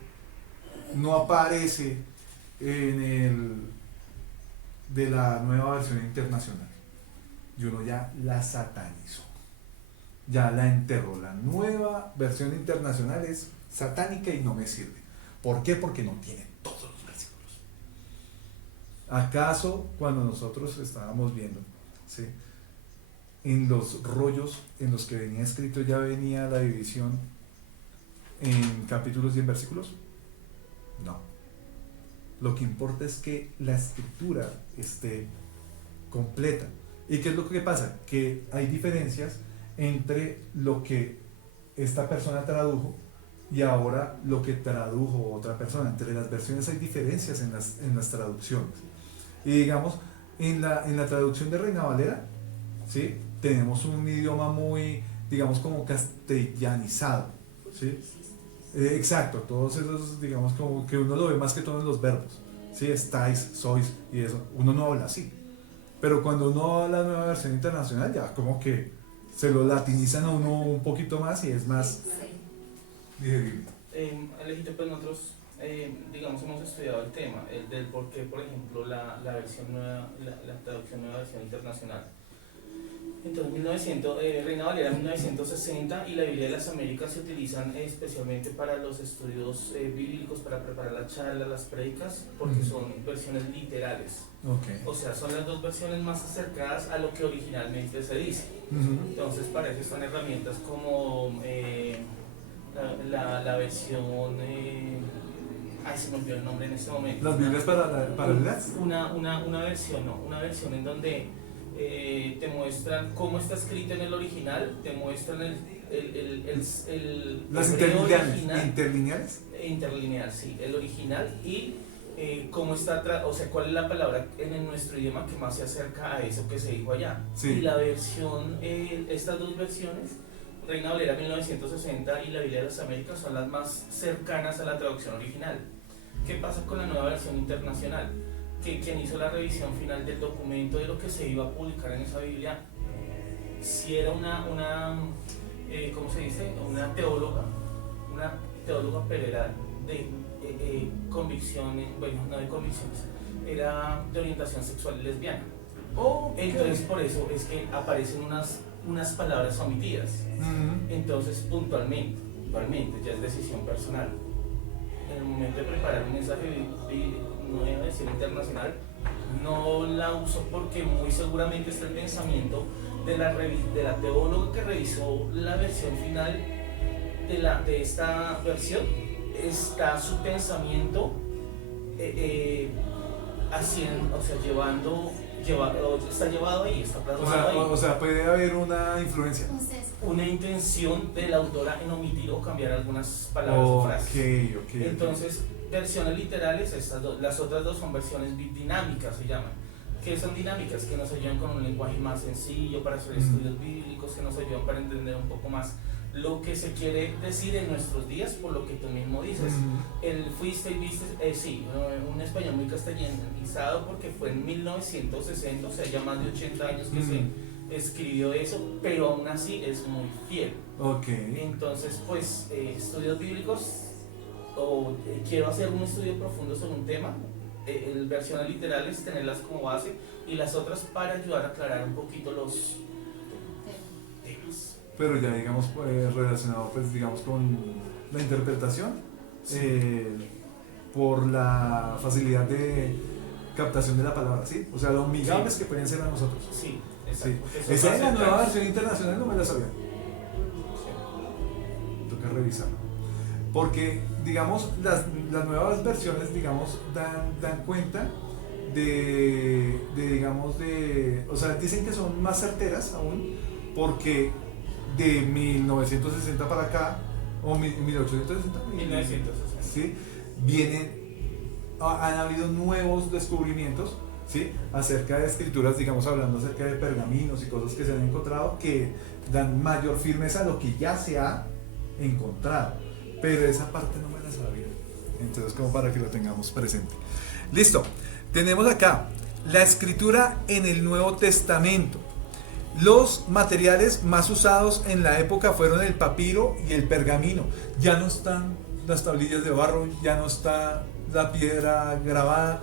no aparece en el de la nueva versión internacional. Y uno ya la satanizó, ya la enterró. La nueva versión internacional es satánica y no me sirve. ¿Por qué? Porque no tiene todos los versículos. ¿Acaso cuando nosotros estábamos viendo, ¿sí?, en los rollos en los que venía escrito ya venía la división en capítulos y en versículos? No. Lo que importa es que la escritura esté completa. ¿Y qué es lo que pasa? Que hay diferencias entre lo que esta persona tradujo y ahora lo que tradujo otra persona. Entre las versiones hay diferencias en las traducciones. Y digamos, en la traducción de Reina Valera, ¿sí?, tenemos un idioma muy, digamos, como castellanizado, ¿sí? Exacto, todos esos, digamos, como que uno lo ve más que todo en los verbos, ¿sí? Estáis, sois y eso, uno no habla así. Pero cuando uno habla la nueva versión internacional, ya como que se lo latinizan a uno un poquito más y es más digerible. Alejito, pues nosotros, digamos, hemos estudiado el tema, del por qué, por ejemplo, la versión nueva, la traducción nueva versión internacional. Entonces, Reina Valera 1960 y la Biblia de las Américas se utilizan especialmente para los estudios bíblicos, para preparar las charlas, las prédicas, porque son versiones literales. Okay. O sea, son las dos versiones más acercadas a lo que originalmente se dice. Entonces, para eso están herramientas como la versión... se me olvidó el nombre en este momento. ¿Las Biblias para las? Una versión en donde te muestran cómo está escrito en el original, te muestran las interlineales. Interlineal, sí, el original y cómo está, o sea, cuál es la palabra en nuestro idioma que más se acerca a eso que se dijo allá. Sí. Y la versión, estas dos versiones, Reina Valera 1960 y la Biblia de las Américas, son las más cercanas a la traducción original. ¿Qué pasa con la nueva versión internacional? Que quien hizo la revisión final del documento de lo que se iba a publicar en esa Biblia, si era ¿cómo se dice? Una teóloga pero era de convicciones, bueno, no de convicciones, era de orientación sexual lesbiana. Entonces por eso es que aparecen unas palabras omitidas. Entonces puntualmente, ya es decisión personal. En el momento de preparar un mensaje nueva versión internacional, no la uso porque muy seguramente está el pensamiento de la teóloga que revisó la versión final de esta versión, está su pensamiento haciendo, o sea, está llevado ahí, está plasmado ahí. O sea, puede haber una influencia. Una intención de la autora en omitir o cambiar algunas palabras o frases. Entonces, versiones literales, las otras dos son versiones dinámicas, se llaman. ¿Qué son dinámicas? Que nos ayudan con un lenguaje más sencillo para hacer estudios bíblicos, que nos ayudan para entender un poco más lo que se quiere decir en nuestros días, por lo que tú mismo dices. El fuiste y viste, sí, un español muy castellanizado porque fue en 1960, o sea, ya más de 80 años que se escribió eso, pero aún así es muy fiel. Entonces, pues, estudios bíblicos, quiero hacer un estudio profundo sobre un tema, versiones literales, tenerlas como base, y las otras para ayudar a aclarar un poquito los temas. pero ya digamos relacionado pues digamos con la interpretación, por la facilidad de captación de la palabra, ¿sí? O sea, lo amigables que pueden ser a nosotros. Sí, Sí. exacto. Esa es la nueva versión internacional, no me la sabía. Toca revisarla. Porque, digamos, las nuevas versiones, digamos, dan cuenta o sea, dicen que son más certeras aún, porque de 1960 para acá, o 1860, 1960. ¿sí? Han habido nuevos descubrimientos, ¿sí? Acerca de escrituras, digamos, hablando acerca de pergaminos y cosas que se han encontrado que dan mayor firmeza a lo que ya se ha encontrado, pero esa parte no me la sabía, entonces como para que lo tengamos presente. Listo, tenemos acá la escritura en el Nuevo Testamento. Los materiales más usados en la época fueron el papiro y el pergamino. Ya no están las tablillas de barro, ya no está la piedra grabada,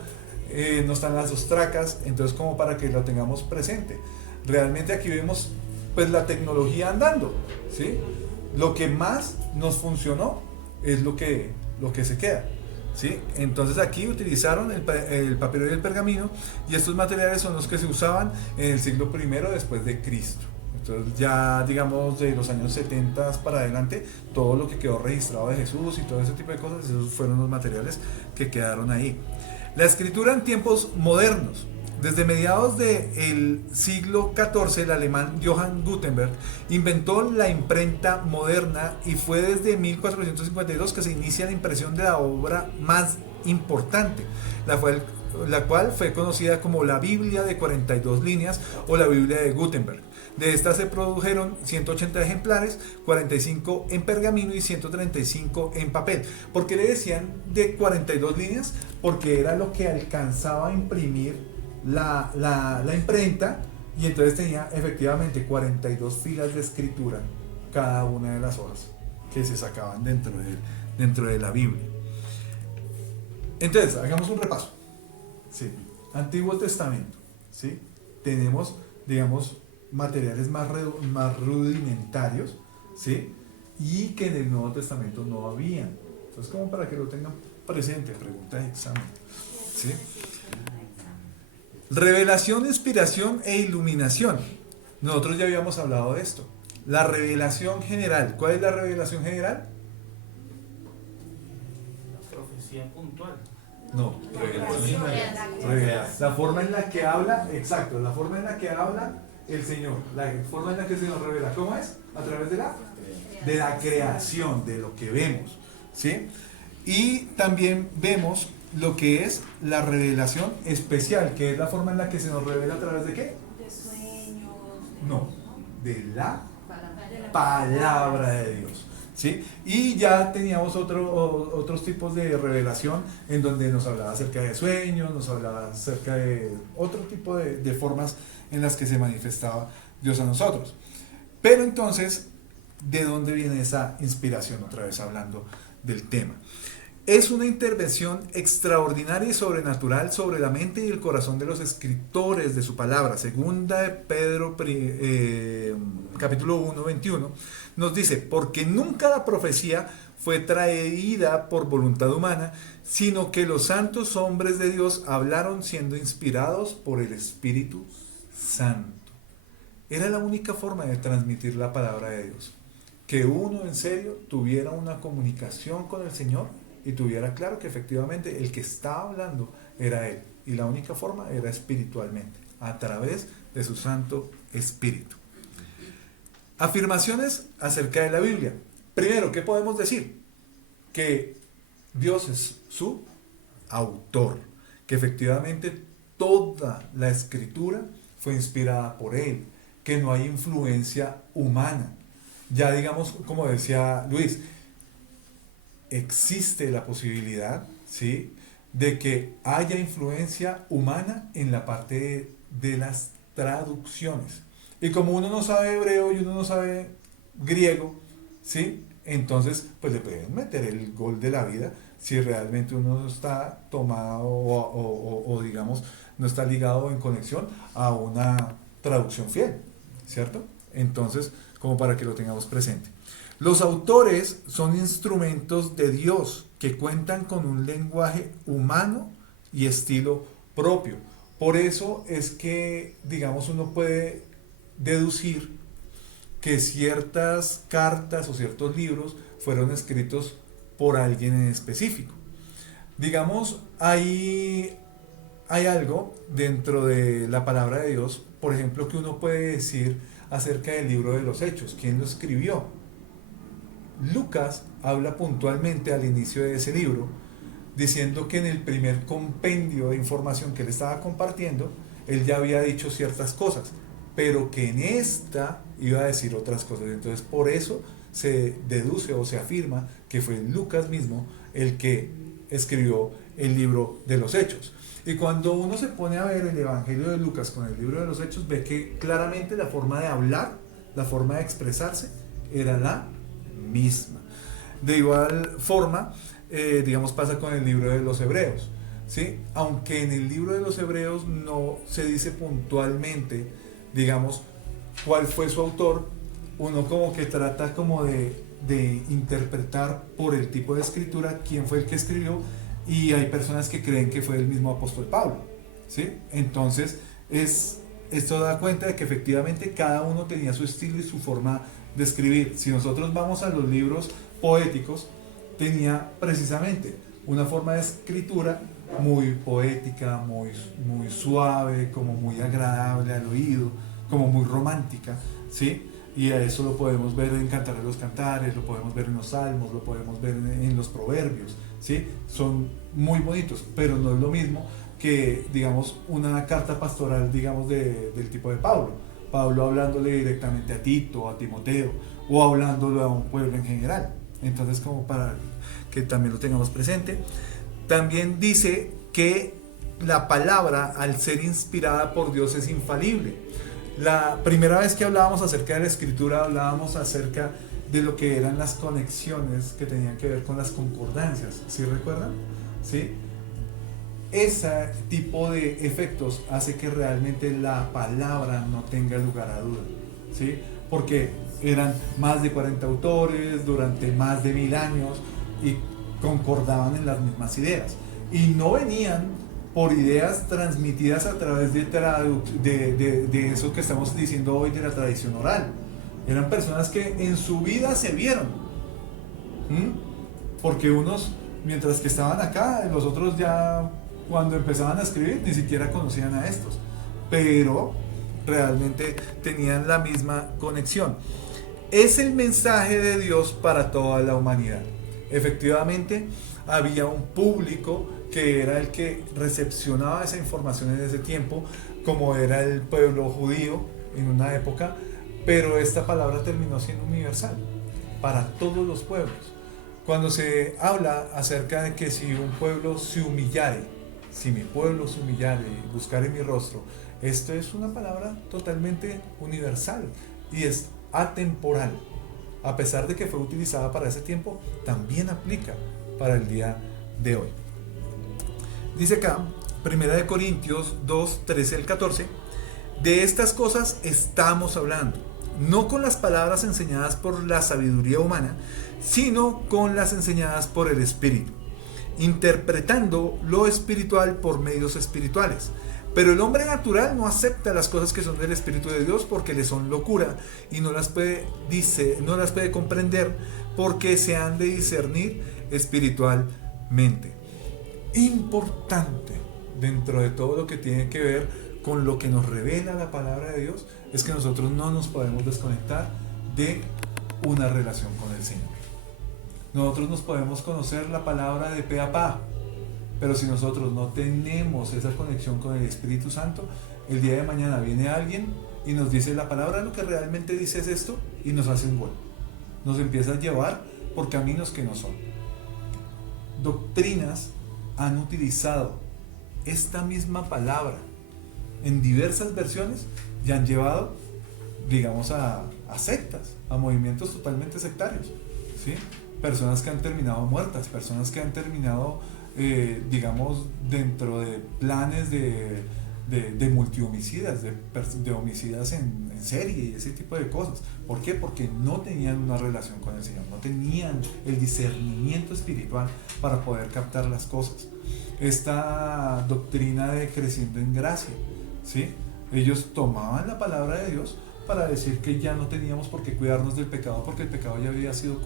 no están las ostracas, entonces como para que lo tengamos presente. Realmente aquí vemos pues la tecnología andando, ¿sí? Lo que más nos funcionó es lo que se queda, ¿sí? Entonces aquí utilizaron el papiro y el pergamino, y estos materiales son los que se usaban en el siglo I después de Cristo. Entonces ya digamos de los años 70 para adelante, todo lo que quedó registrado de Jesús y todo ese tipo de cosas, esos fueron los materiales que quedaron ahí. La escritura en tiempos modernos. Desde mediados del siglo XIV, el alemán Johann Gutenberg inventó la imprenta moderna, y fue desde 1452 que se inicia la impresión de la obra más importante, la cual fue conocida como la Biblia de 42 líneas o la Biblia de Gutenberg. De esta se produjeron 180 ejemplares, 45 en pergamino y 135 en papel. ¿Por qué le decían de 42 líneas? Porque era lo que alcanzaba a imprimir la imprenta, y entonces tenía efectivamente 42 filas de escritura cada una de las hojas que se sacaban dentro de la Biblia. Entonces, hagamos un repaso. Sí. Antiguo Testamento, ¿sí? Tenemos, digamos, materiales más rudimentarios, ¿sí? Y que en el Nuevo Testamento no habían. Entonces, como para que lo tengan presente, pregunta de examen, ¿sí? Revelación, inspiración e iluminación. Nosotros ya habíamos hablado de esto. La revelación general. ¿Cuál es la revelación general? La profecía puntual. No, revelación. La forma en la que habla, exacto, la forma en la que habla el Señor, la forma en la que se nos revela. ¿Cómo es? A través de la creación, de lo que vemos, ¿sí? Y también vemos lo que es la revelación especial, que es la forma en la que se nos revela a través de ¿qué? De sueños. No, de la palabra de Dios, ¿sí? Y ya teníamos otros tipos de revelación en donde nos hablaba acerca de sueños, nos hablaba acerca de otro tipo de formas en las que se manifestaba Dios a nosotros. Pero entonces, ¿de dónde viene esa inspiración? Otra vez hablando del tema. Es una intervención extraordinaria y sobrenatural sobre la mente y el corazón de los escritores de su palabra. Segunda de Pedro, capítulo 1, 21, nos dice: porque nunca la profecía fue traída por voluntad humana, sino que los santos hombres de Dios hablaron siendo inspirados por el Espíritu Santo. Era la única forma de transmitir la palabra de Dios. Que uno en serio tuviera una comunicación con el Señor y tuviera claro que efectivamente el que estaba hablando era Él. Y la única forma era espiritualmente, a través de su Santo Espíritu. Afirmaciones acerca de la Biblia. Primero, ¿qué podemos decir? Que Dios es su autor. Que efectivamente toda la Escritura fue inspirada por Él. Que no hay influencia humana. Ya digamos, como decía Luis, existe la posibilidad, ¿sí?, de que haya influencia humana en la parte de las traducciones. Y como uno no sabe hebreo y uno no sabe griego, ¿sí?, entonces pues le pueden meter el gol de la vida si realmente uno no está tomado o digamos no está ligado en conexión a una traducción fiel, ¿cierto? Entonces, como para que lo tengamos presente. Los autores son instrumentos de Dios que cuentan con un lenguaje humano y estilo propio. Por eso es que, digamos, uno puede deducir que ciertas cartas o ciertos libros fueron escritos por alguien en específico. Digamos, hay algo dentro de la palabra de Dios, por ejemplo, que uno puede decir acerca del libro de los Hechos. ¿Quién lo escribió? Lucas habla puntualmente al inicio de ese libro, diciendo que en el primer compendio de información que él estaba compartiendo, él ya había dicho ciertas cosas, pero que en esta iba a decir otras cosas. Entonces, por eso se deduce o se afirma que fue Lucas mismo el que escribió el libro de los Hechos. Y cuando uno se pone a ver el Evangelio de Lucas con el libro de los Hechos, ve que claramente la forma de hablar, la forma de expresarse, era la misma. De igual forma, digamos, pasa con el libro de los Hebreos, ¿sí? Aunque en el libro de los Hebreos no se dice puntualmente, digamos, cuál fue su autor, uno como que trata como de interpretar por el tipo de escritura quién fue el que escribió, y hay personas que creen que fue el mismo apóstol Pablo, ¿sí? Entonces, esto da cuenta de que efectivamente cada uno tenía su estilo y su forma de escribir. Si nosotros vamos a los libros poéticos, tenía precisamente una forma de escritura muy poética, muy suave, como muy agradable al oído, como muy romántica, ¿sí? Y a eso lo podemos ver en Cantar de los Cantares, lo podemos ver en los Salmos, lo podemos ver en los Proverbios, ¿sí? Son muy bonitos, pero no es lo mismo que, digamos, una carta pastoral, digamos, del tipo de Pablo. Pablo hablándole directamente a Tito, a Timoteo, o hablándole a un pueblo en general. Entonces, como para que también lo tengamos presente. También dice que la palabra, al ser inspirada por Dios, es infalible. La primera vez que hablábamos acerca de la escritura, hablábamos acerca de lo que eran las conexiones que tenían que ver con las concordancias. ¿Sí recuerdan? ¿Sí? Ese tipo de efectos hace que realmente la palabra no tenga lugar a duda, ¿sí? Porque eran más de 40 autores durante más de 1000 años y concordaban en las mismas ideas, y no venían por ideas transmitidas a través de eso que estamos diciendo hoy, de la tradición oral. Eran personas que en su vida se vieron, porque unos, mientras que estaban acá, los otros ya cuando empezaban a escribir ni siquiera conocían a estos, pero realmente tenían la misma conexión. Es el mensaje de Dios para toda la humanidad. Efectivamente, había un público que era el que recepcionaba esa información en ese tiempo, como era el pueblo judío en una época, pero esta palabra terminó siendo universal para todos los pueblos. Cuando se habla acerca de que si un pueblo se humillare, si mi pueblo se humillare y buscare mi rostro, esto es una palabra totalmente universal y es atemporal. A pesar de que fue utilizada para ese tiempo, también aplica para el día de hoy. Dice acá, 1 Corintios 2, 13 al 14, de estas cosas estamos hablando, no con las palabras enseñadas por la sabiduría humana, sino con las enseñadas por el Espíritu, interpretando lo espiritual por medios espirituales. Pero el hombre natural no acepta las cosas que son del Espíritu de Dios porque le son locura y no las puede comprender, porque se han de discernir espiritualmente. Importante dentro de todo lo que tiene que ver con lo que nos revela la palabra de Dios es que nosotros no nos podemos desconectar de una relación con el Señor. Nosotros nos podemos conocer la palabra de pe a pa, pero si nosotros no tenemos esa conexión con el Espíritu Santo, el día de mañana viene alguien y nos dice la palabra, lo que realmente dice es esto, y nos hace un gol. Nos empieza a llevar por caminos que no son. Doctrinas han utilizado esta misma palabra en diversas versiones y han llevado, digamos, a sectas, a movimientos totalmente sectarios, ¿sí? Personas que han terminado muertas, personas que han terminado digamos, dentro de planes de de multihomicidas, de homicidas en serie y ese tipo de cosas. ¿Por qué? Porque no tenían una relación con el Señor, no tenían el discernimiento espiritual para poder captar las cosas. Esta doctrina de creciendo en gracia, ¿sí? Ellos tomaban la palabra de Dios para decir que ya no teníamos por qué cuidarnos del pecado, porque el pecado ya había sido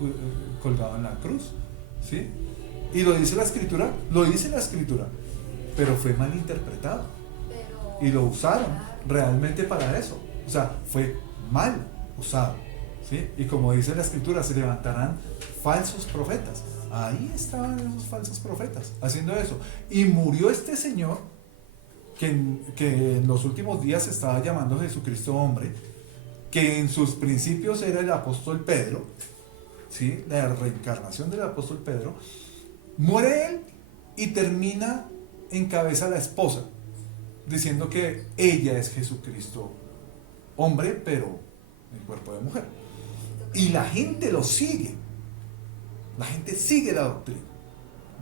colgado en la cruz, ¿sí? Y lo dice la Escritura, pero fue mal interpretado y lo usaron realmente para eso. O sea, fue mal usado, ¿sí? Y como dice la Escritura, se levantarán falsos profetas. Ahí estaban esos falsos profetas haciendo eso. Y murió este señor que en los últimos días se estaba llamando Jesucristo hombre, que en sus principios era el apóstol Pedro, ¿sí? La reencarnación del apóstol Pedro. Muere él y termina en cabeza la esposa, diciendo que ella es Jesucristo hombre, pero en cuerpo de mujer. Y la gente lo sigue. La gente sigue la doctrina.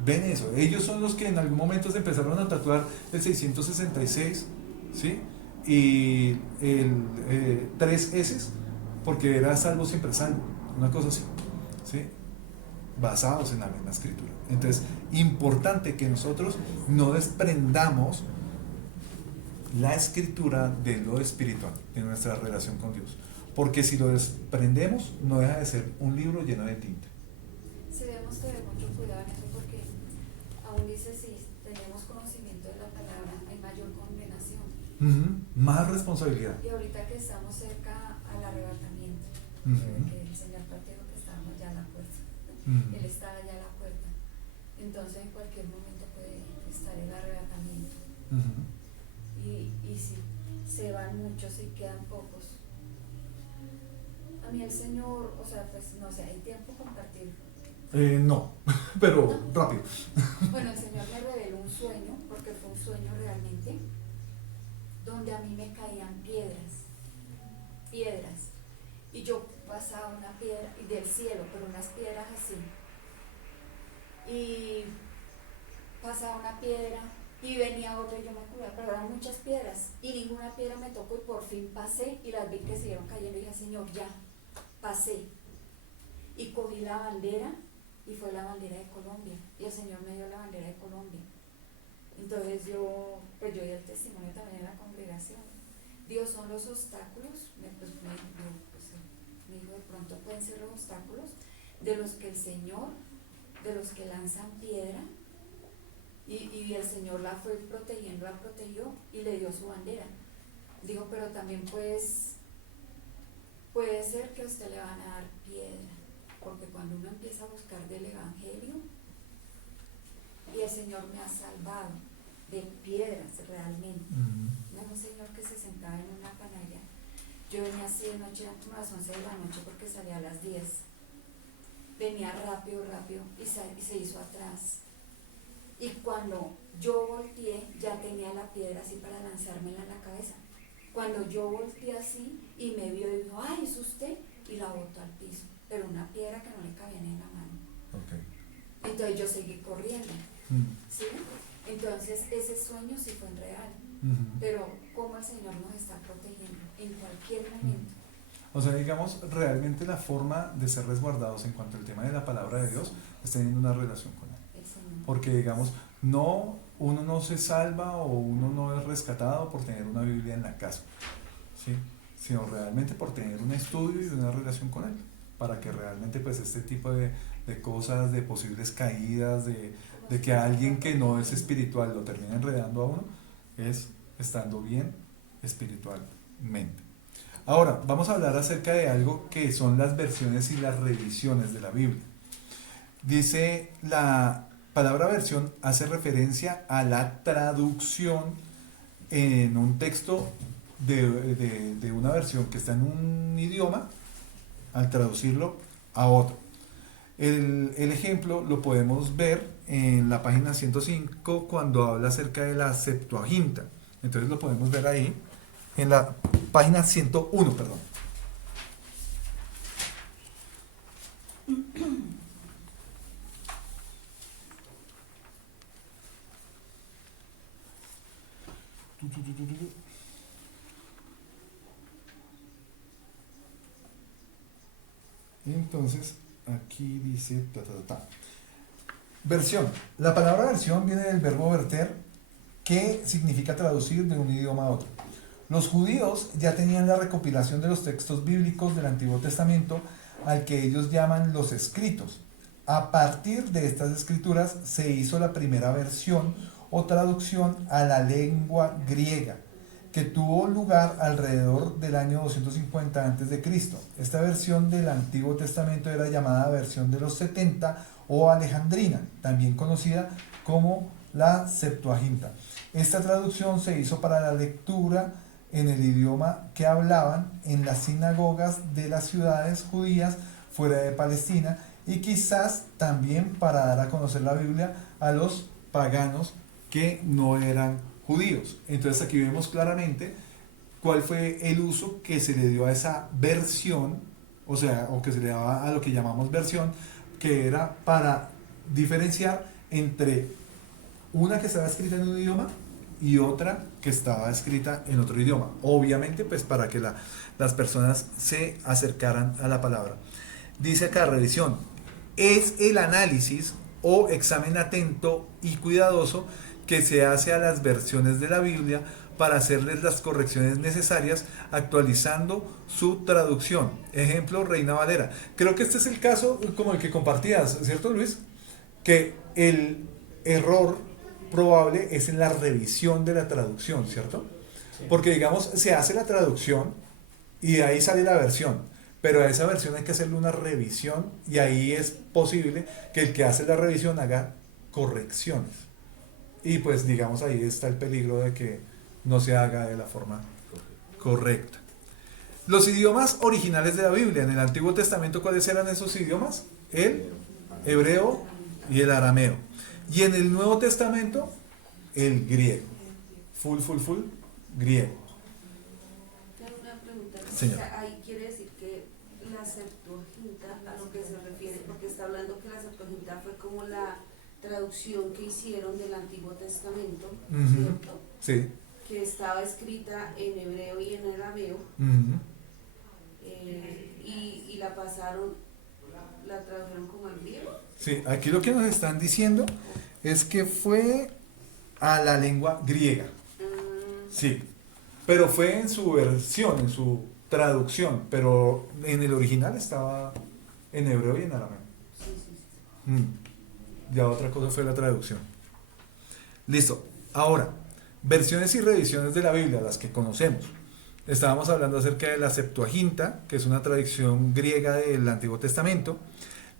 Ven eso. Ellos son los que en algún momento se empezaron a tatuar el 666, ¿sí? Y el 3 S, porque era salvo siempre salvo, una cosa así, ¿sí? Basados en la misma Escritura. Entonces, importante que nosotros no desprendamos la Escritura de lo espiritual, de nuestra relación con Dios. Porque si lo desprendemos, no deja de ser un libro lleno de tinta. Sí, debemos tener mucho cuidado en eso porque aún dice, si tenemos conocimiento de la palabra, hay mayor condenación. Más responsabilidad. Y ahorita que estamos cerca al arrebatamiento, que el Señor dijo que estábamos ya a la puerta. Él estaba ya a la puerta. Entonces en cualquier momento puede estar el arrebatamiento. Y si se van muchos y quedan pocos. A mí el Señor, o sea, pues no sé, ¿hay tiempo compartir? No, pero ¿No? rápido. Bueno, el Señor me reveló un sueño, porque fue un sueño realmente, donde a mí me caían piedras, y yo pasaba una piedra, y del cielo, pero unas piedras así, y pasaba una piedra, y venía otra, y yo me curaba, pero eran muchas piedras, y ninguna piedra me tocó, y por fin pasé, y las vi que siguieron cayendo, y dije, Señor, ya, pasé, y cogí la bandera, y fue la bandera de Colombia, y el Señor me dio la bandera de Colombia. Entonces yo di el testimonio también en la congregación. Dios, son los obstáculos, me dijo, de pronto pueden ser los obstáculos de los que el Señor, de los que lanzan piedra, y el Señor la fue protegiendo, la protegió y le dio su bandera. Dijo, pero también puede ser que a usted le van a dar piedra, porque cuando uno empieza a buscar del Evangelio, y el Señor me ha salvado de piedras realmente. No era un señor que se sentaba en una panadería. Yo venía así de noche, eran como las 11 de la noche porque salía a las 10. Venía rápido y se hizo atrás. Y cuando yo volteé, ya tenía la piedra así para lanzármela en la cabeza. Cuando yo volteé así y me vio y dijo, ay, ¿es usted? Y la botó al piso, pero una piedra que no le cabía ni en la mano. Entonces yo seguí corriendo, ¿sí? Entonces ese sueño sí fue real, pero cómo el Señor nos está protegiendo en cualquier momento. O sea, digamos, realmente la forma de ser resguardados en cuanto al tema de la palabra de Dios es teniendo una relación con Él. Porque, digamos, uno no se salva o uno no es rescatado por tener una Biblia en la casa, ¿sí? Sino realmente por tener un estudio y una relación con Él, para que realmente pues este tipo de cosas, de posibles caídas, de que alguien que no es espiritual lo termine enredando a uno, es estando bien espiritualmente. Ahora, vamos a hablar acerca de algo que son las versiones y las revisiones de la Biblia. Dice, la palabra versión hace referencia a la traducción en un texto de una versión que está en un idioma, al traducirlo a otro. El ejemplo lo podemos ver en la página 105 cuando habla acerca de la Septuaginta. Entonces lo podemos ver ahí en la página 101, perdón. Entonces, aquí dice versión. La palabra versión viene del verbo verter, que significa traducir de un idioma a otro. Los judíos ya tenían la recopilación de los textos bíblicos del Antiguo Testamento, al que ellos llaman los escritos. A partir de estas escrituras se hizo la primera versión o traducción a la lengua griega, que tuvo lugar alrededor del año 250 a.C. Esta versión del Antiguo Testamento era llamada versión de los 70 o alejandrina, también conocida como la Septuaginta. Esta traducción se hizo para la lectura en el idioma que hablaban en las sinagogas de las ciudades judías fuera de Palestina, y quizás también para dar a conocer la Biblia a los paganos que no eran judíos. Entonces aquí vemos claramente cuál fue el uso que se le dio a esa versión, o que se le daba a lo que llamamos versión, que era para diferenciar entre una que estaba escrita en un idioma y otra que estaba escrita en otro idioma. Obviamente, pues para que las personas se acercaran a la palabra. Dice acá, revisión. Es el análisis o examen atento y cuidadoso que se hace a las versiones de la Biblia para hacerles las correcciones necesarias, actualizando su traducción. Ejemplo, Reina Valera. Creo que este es el caso como el que compartías, ¿cierto, Luis? Que el error probable es en la revisión de la traducción, ¿cierto? Sí. Porque digamos, se hace la traducción y de ahí sale la versión, pero a esa versión hay que hacerle una revisión, y ahí es posible que el que hace la revisión haga correcciones. Y pues digamos, ahí está el peligro de que no se haga de la forma correcta. Los idiomas originales de la Biblia en el Antiguo Testamento, ¿cuáles eran esos idiomas? El hebreo y el arameo. Y en el Nuevo Testamento, el griego. Full griego. Tengo una pregunta. Señor. O sea, ahí quiere decir que la Septuaginta, a lo que se refiere, porque está hablando que la Septuaginta fue como la traducción que hicieron del Antiguo Testamento, ¿cierto? Sí. Que estaba escrita en hebreo y en arameo, y la pasaron, la tradujeron como al griego. Sí, aquí lo que nos están diciendo es que fue a la lengua griega. Sí, pero fue en su versión, en su traducción, pero en el original estaba en hebreo y en arameo. Sí. Ya otra cosa fue la traducción. Listo. Ahora, versiones y revisiones de la Biblia, las que conocemos. Estábamos hablando acerca de la Septuaginta, que es una traducción griega del Antiguo Testamento,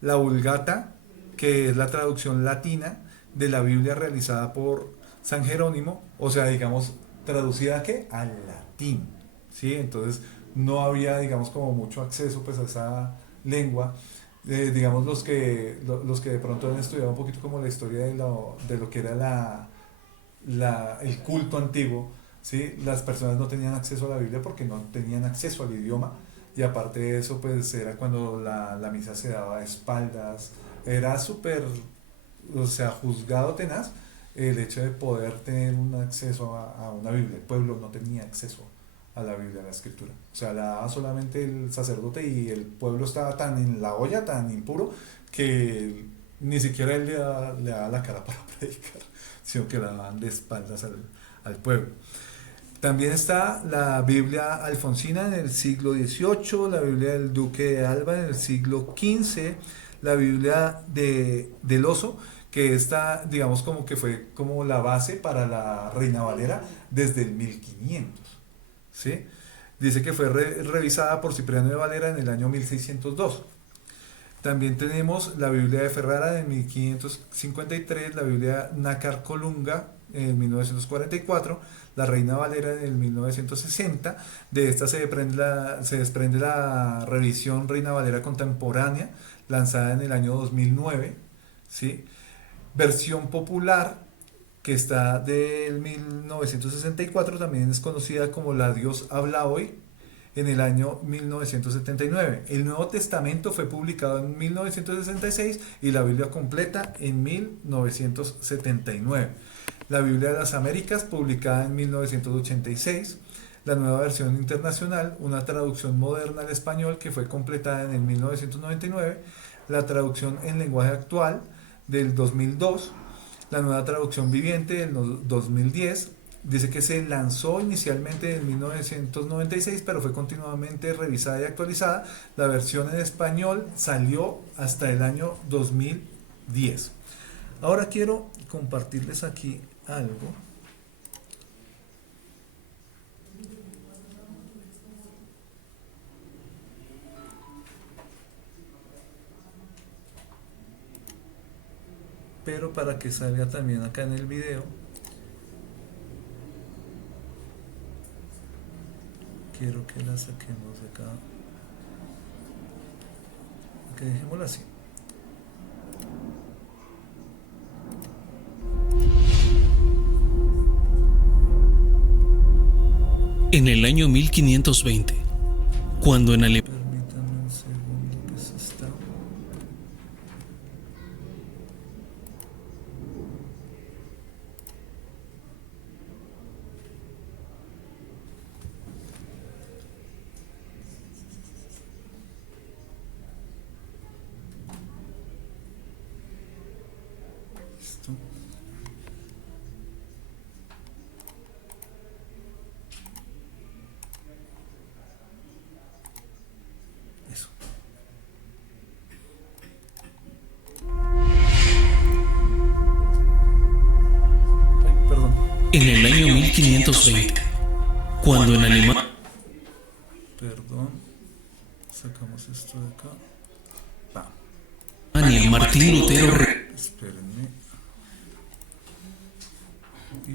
la Vulgata, que es la traducción latina de la Biblia realizada por San Jerónimo, o sea, digamos, traducida ¿a qué? Al latín, ¿sí? Entonces no había, digamos, como mucho acceso pues a esa lengua. Digamos, los que de pronto han estudiado un poquito como la historia de lo que era el culto antiguo, ¿sí? Las personas no tenían acceso a la Biblia porque no tenían acceso al idioma, y aparte de eso, pues era cuando la misa se daba a espaldas. Era súper, o sea, juzgado tenaz el hecho de poder tener un acceso a una Biblia. El pueblo no tenía acceso a la Biblia, a la Escritura. O sea, la daba solamente el sacerdote, y el pueblo estaba tan en la olla, tan impuro, que ni siquiera él le daba la cara para predicar, sino que la daban de espaldas al pueblo. También está la Biblia alfonsina en el siglo XVIII, la Biblia del Duque de Alba en el siglo XV, la Biblia del Oso, que está, digamos, como que fue como la base para la Reina Valera desde el 1500, ¿sí? Dice que fue revisada por Cipriano de Valera en el año 1602. También tenemos la Biblia de Ferrara en 1553, la Biblia Nácar Colunga en 1944, la Reina Valera en el 1960. De esta se desprende la revisión Reina Valera contemporánea, lanzada en el año 2009, ¿sí? Versión popular, que está del 1964, también es conocida como La Dios habla hoy, en el año 1979. El Nuevo Testamento fue publicado en 1966 y la Biblia completa en 1979. la Biblia de las Américas, publicada en 1986, la Nueva Versión Internacional, una traducción moderna al español que fue completada en el 1999, la traducción en lenguaje actual del 2002, la Nueva Traducción Viviente del 2010. Dice que se lanzó inicialmente en 1996, pero fue continuamente revisada y actualizada. La versión en español salió hasta el año 2010. Ahora quiero compartirles aquí algo. Pero para que salga también acá en el video, quiero que la saquemos de acá. Ok, dejémosla así. En el año 1520, cuando en Alemania... Permítanme un segundo que se está... Listo. Eso. Ay, perdón. En el año 1520, cuando en Alemania... Perdón. Sacamos esto de acá. Va. Martín Lutero Espérenme. Y...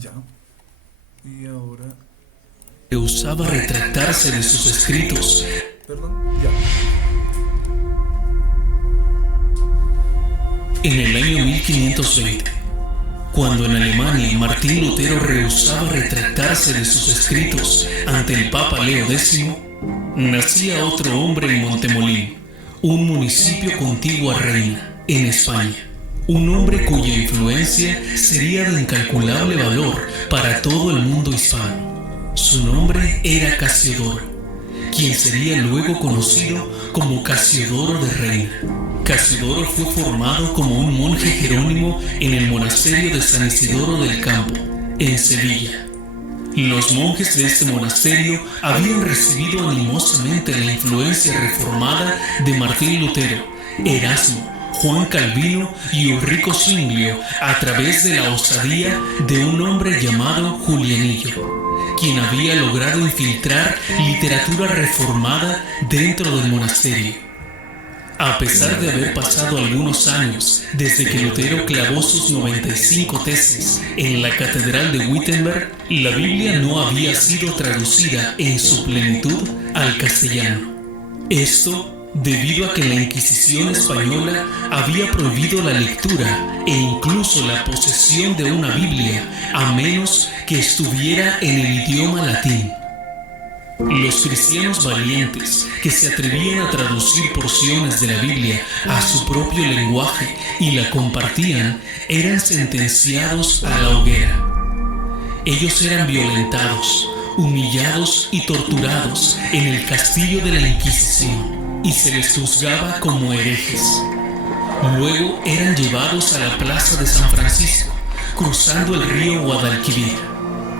Ya. Y ahora... rehusaba retractarse de sus escritos. Perdón. Ya. En el año 1520, cuando en Alemania Martín Lutero rehusaba retractarse de sus escritos ante el Papa Leo X, nacía otro hombre en Montemolín, un municipio contiguo a Reina, en España. Un hombre cuya influencia sería de incalculable valor para todo el mundo hispano. Su nombre era Casiodoro, quien sería luego conocido como Casiodoro de Reina. Casiodoro fue formado como un monje jerónimo en el monasterio de San Isidoro del Campo, en Sevilla. Los monjes de este monasterio habían recibido animosamente la influencia reformada de Martín Lutero, Erasmo, Juan Calvino y Ulrico Zwinglio a través de la osadía de un hombre llamado Julianillo, quien había logrado infiltrar literatura reformada dentro del monasterio. A pesar de haber pasado algunos años desde que Lutero clavó sus 95 tesis en la Catedral de Wittenberg, la Biblia no había sido traducida en su plenitud al castellano. Esto debido a que la Inquisición española había prohibido la lectura e incluso la posesión de una Biblia a menos que estuviera en el idioma latín. Los cristianos valientes que se atrevían a traducir porciones de la Biblia a su propio lenguaje y la compartían eran sentenciados a la hoguera. Ellos eran violentados, humillados y torturados en el castillo de la Inquisición y se les juzgaba como herejes. Luego eran llevados a la plaza de San Francisco, cruzando el río Guadalquivir.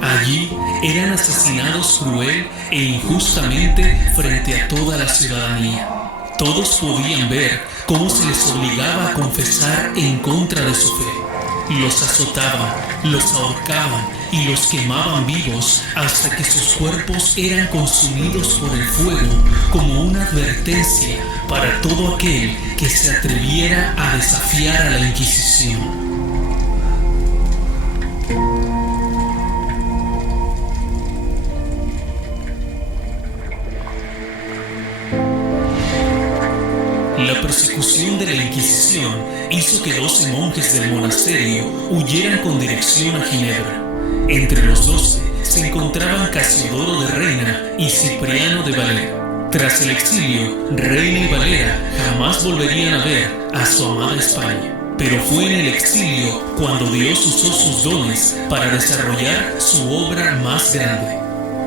Allí eran asesinados cruel e injustamente frente a toda la ciudadanía. Todos podían ver cómo se les obligaba a confesar en contra de su fe. Los azotaban, los ahorcaban y los quemaban vivos hasta que sus cuerpos eran consumidos por el fuego como una advertencia para todo aquel que se atreviera a desafiar a la Inquisición. La persecución de la Inquisición hizo que 12 monjes del monasterio huyeran con dirección a Ginebra. Entre los 12 se encontraban Casiodoro de Reina y Cipriano de Valera. Tras el exilio, Reina y Valera jamás volverían a ver a su amada España. Pero fue en el exilio cuando Dios usó sus dones para desarrollar su obra más grande.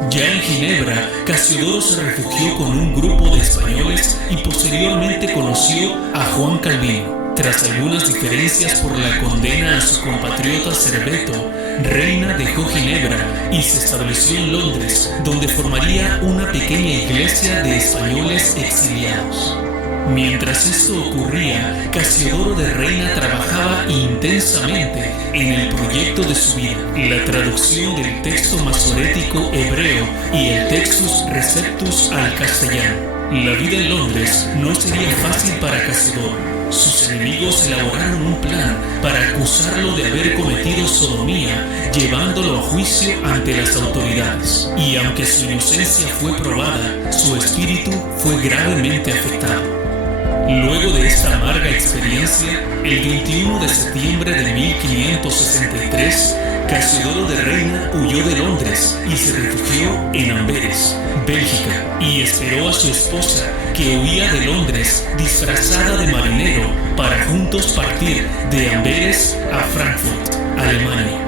Ya en Ginebra, Casiodoro se refugió con un grupo de españoles y posteriormente conoció a Juan Calvino. Tras algunas diferencias por la condena a su compatriota Serveto, Reina dejó Ginebra y se estableció en Londres, donde formaría una pequeña iglesia de españoles exiliados. Mientras esto ocurría, Casiodoro de Reina trabajaba intensamente en el proyecto de su vida, la traducción del texto masorético hebreo y el Textus Receptus al castellano. La vida en Londres no sería fácil para Casiodoro. Sus enemigos elaboraron un plan para acusarlo de haber cometido sodomía, llevándolo a juicio ante las autoridades. Y aunque su inocencia fue probada, su espíritu fue gravemente afectado. Luego de esta amarga experiencia, el 21 de septiembre de 1563, Casiodoro de Reina huyó de Londres y se refugió en Amberes, Bélgica, y esperó a su esposa, que huía de Londres disfrazada de marinero, para juntos partir de Amberes a Frankfurt, Alemania.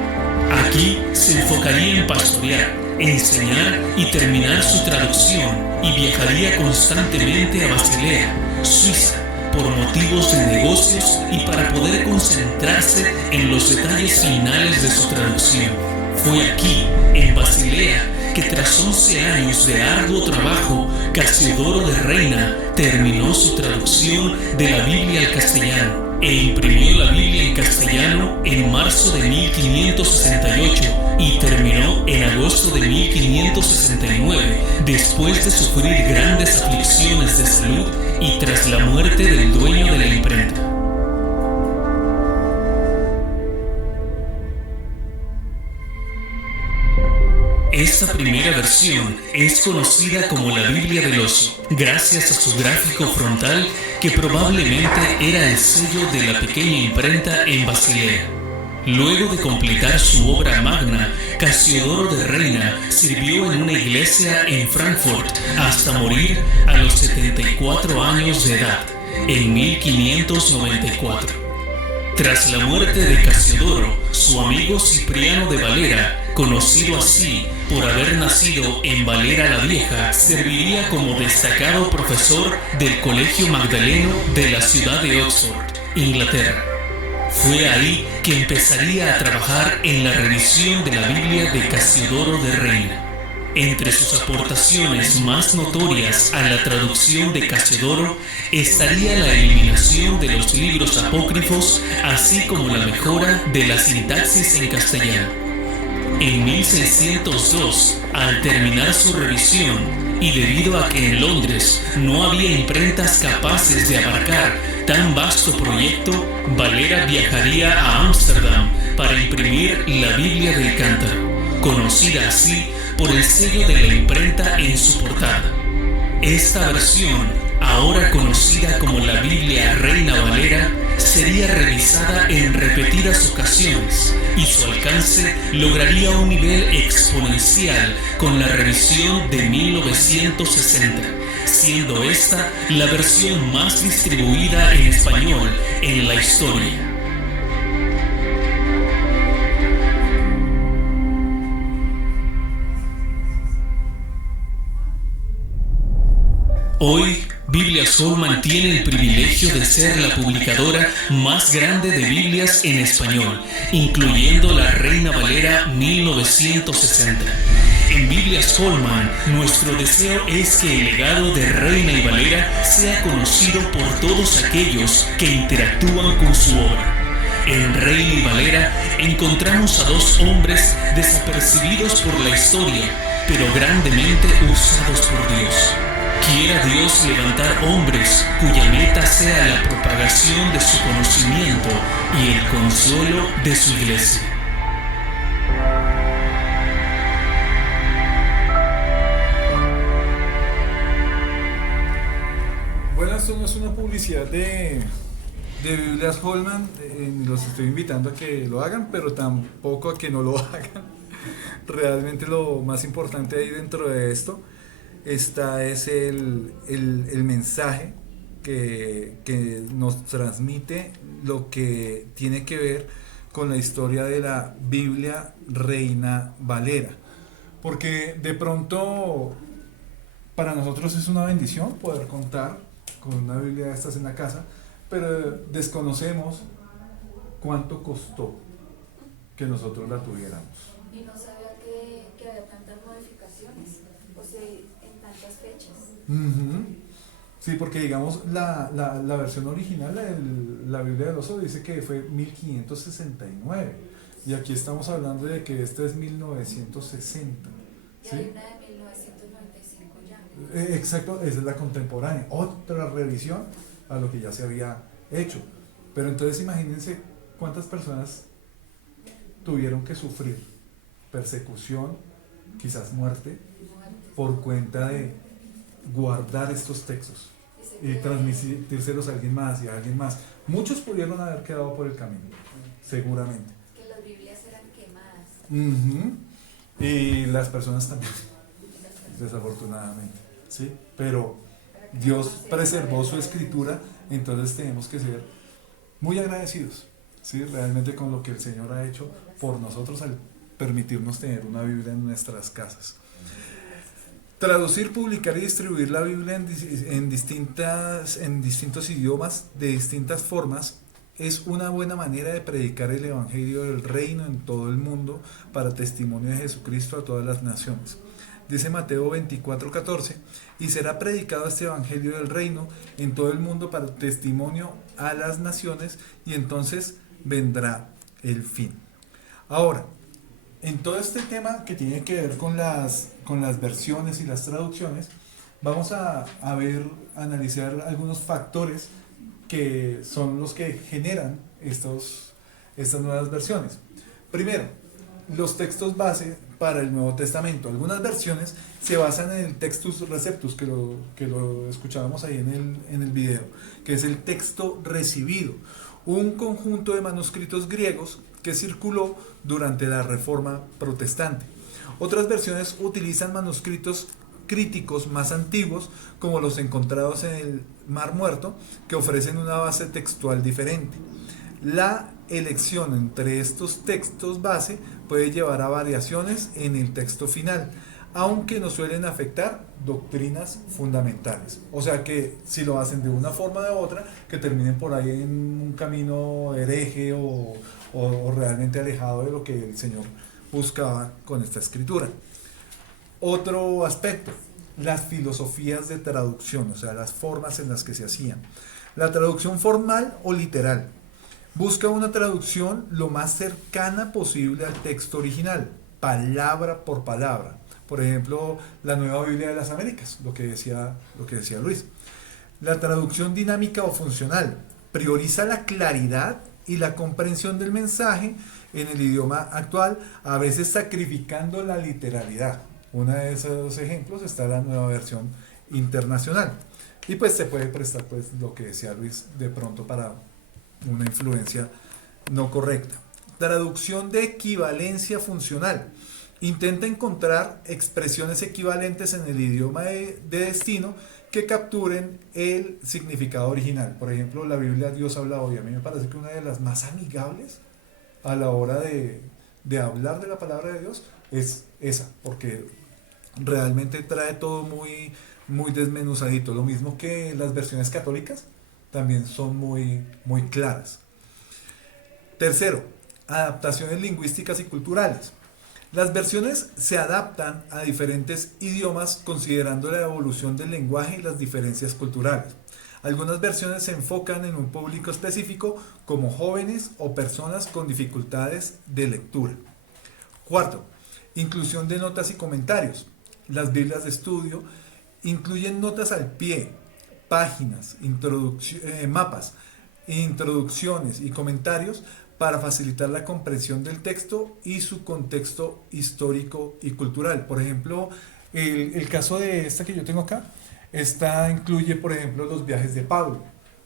Aquí se enfocaría en pastorear, enseñar y terminar su traducción, y viajaría constantemente a Basilea, Suiza, por motivos de negocios y para poder concentrarse en los detalles finales de su traducción. Fue aquí, en Basilea, que tras 11 años de arduo trabajo, Casiodoro de Reina terminó su traducción de la Biblia al castellano e imprimió la Biblia en castellano en marzo de 1568 y terminó en agosto de 1569, después de sufrir grandes aflicciones de salud y tras la muerte del dueño de la imprenta. Esta primera versión es conocida como la Biblia del Oso, gracias a su gráfico frontal que probablemente era el sello de la pequeña imprenta en Basilea. Luego de completar su obra magna, Casiodoro de Reina sirvió en una iglesia en Frankfurt hasta morir a los 74 años de edad, en 1594. Tras la muerte de Casiodoro, su amigo Cipriano de Valera, conocido así por haber nacido en Valera la Vieja, serviría como destacado profesor del Colegio Magdaleno de la ciudad de Oxford, Inglaterra. Fue ahí que empezaría a trabajar en la revisión de la Biblia de Casiodoro de Reina. Entre sus aportaciones más notorias a la traducción de Casiodoro estaría la eliminación de los libros apócrifos, así como la mejora de la sintaxis en castellano. En 1602, al terminar su revisión, y debido a que en Londres no había imprentas capaces de abarcar tan vasto proyecto, Valera viajaría a Ámsterdam para imprimir la Biblia del Cántaro, conocida así por el sello de la imprenta en su portada. Esta versión, ahora conocida como la Biblia Reina Valera, sería revisada en repetidas ocasiones y su alcance lograría un nivel exponencial con la revisión de 1960, siendo esta la versión más distribuida en español en la historia. Hoy, Biblias Holman tiene el privilegio de ser la publicadora más grande de Biblias en español, incluyendo la Reina Valera 1960. En Biblias Holman, nuestro deseo es que el legado de Reina y Valera sea conocido por todos aquellos que interactúan con su obra. En Reina y Valera encontramos a dos hombres desapercibidos por la historia, pero grandemente usados por Dios. Quiera Dios levantar hombres cuya meta sea la propagación de su conocimiento y el consuelo de su iglesia. Bueno, esto no es una publicidad de Biblias Holman, los estoy invitando a que lo hagan, pero tampoco a que no lo hagan. Realmente lo más importante ahí dentro de esto esta es el mensaje que nos transmite lo que tiene que ver con la historia de la Biblia Reina Valera. Porque de pronto para nosotros es una bendición poder contar con una Biblia de estas en la casa, pero desconocemos cuánto costó que nosotros la tuviéramos. Y no sabía que había tantas modificaciones, o sea, en tantas fechas. Sí, porque digamos la versión original, la Biblia del Oso, dice que fue 1569 y aquí estamos hablando de que esta es 1960. Y ¿sí? hay una de 1995 ya. Exacto, esa es la contemporánea, otra revisión a lo que ya se había hecho. Pero entonces imagínense cuántas personas tuvieron que sufrir persecución, quizás muerte, por cuenta de guardar estos textos y transmitírselos a alguien más y a alguien más. Muchos pudieron haber quedado por el camino, seguramente. Que las Biblias eran quemadas. Y las personas también, desafortunadamente, ¿sí? Pero Dios preservó su escritura, entonces tenemos que ser muy agradecidos, ¿sí? Realmente con lo que el Señor ha hecho por nosotros al permitirnos tener una Biblia en nuestras casas. Traducir, publicar y distribuir la Biblia en distintos idiomas, de distintas formas, es una buena manera de predicar el Evangelio del Reino en todo el mundo para testimonio de Jesucristo a todas las naciones. Dice Mateo 24:14, y será predicado este Evangelio del Reino en todo el mundo para testimonio a las naciones, y entonces vendrá el fin. Ahora, en todo este tema que tiene que ver con las versiones y las traducciones, vamos a analizar algunos factores que son los que generan estas nuevas versiones. Primero, los textos base para el Nuevo Testamento. Algunas versiones se basan en el Textus Receptus, que lo escuchábamos ahí en el video, que es el texto recibido, un conjunto de manuscritos griegos que circuló durante la Reforma Protestante. Otras versiones utilizan manuscritos críticos más antiguos, como los encontrados en el Mar Muerto, que ofrecen una base textual diferente. La elección entre estos textos base puede llevar a variaciones en el texto final, aunque no suelen afectar doctrinas fundamentales. O sea que si lo hacen de una forma o de otra, que terminen por ahí en un camino hereje o realmente alejado de lo que el Señor buscaba con esta escritura. Otro aspecto, las filosofías de traducción, o sea, las formas en las que se hacían. La traducción formal o literal busca una traducción lo más cercana posible al texto original, palabra por palabra. Por ejemplo, la Nueva Biblia de las Américas, lo que decía Luis. La traducción dinámica o funcional prioriza la claridad y la comprensión del mensaje en el idioma actual, a veces sacrificando la literalidad. Uno de esos ejemplos está la Nueva Versión Internacional. Y pues se puede prestar, pues, lo que decía Luis, de pronto para una influencia no correcta. Traducción de equivalencia funcional. Intenta encontrar expresiones equivalentes en el idioma de destino que capturen el significado original. Por ejemplo, la Biblia Dios habla hoy. A mí me parece que una de las más amigables a la hora de hablar de la palabra de Dios es esa, porque realmente trae todo muy, muy desmenuzadito. Lo mismo que las versiones católicas también son muy, muy claras. Tercero, adaptaciones lingüísticas y culturales. Las versiones se adaptan a diferentes idiomas considerando la evolución del lenguaje y las diferencias culturales. Algunas versiones se enfocan en un público específico como jóvenes o personas con dificultades de lectura. Cuarto, inclusión de notas y comentarios. Las Biblias de estudio incluyen notas al pie, páginas, mapas, introducciones y comentarios para facilitar la comprensión del texto y su contexto histórico y cultural. Por ejemplo, el caso de esta que yo tengo acá, esta incluye, por ejemplo, los viajes de Pablo,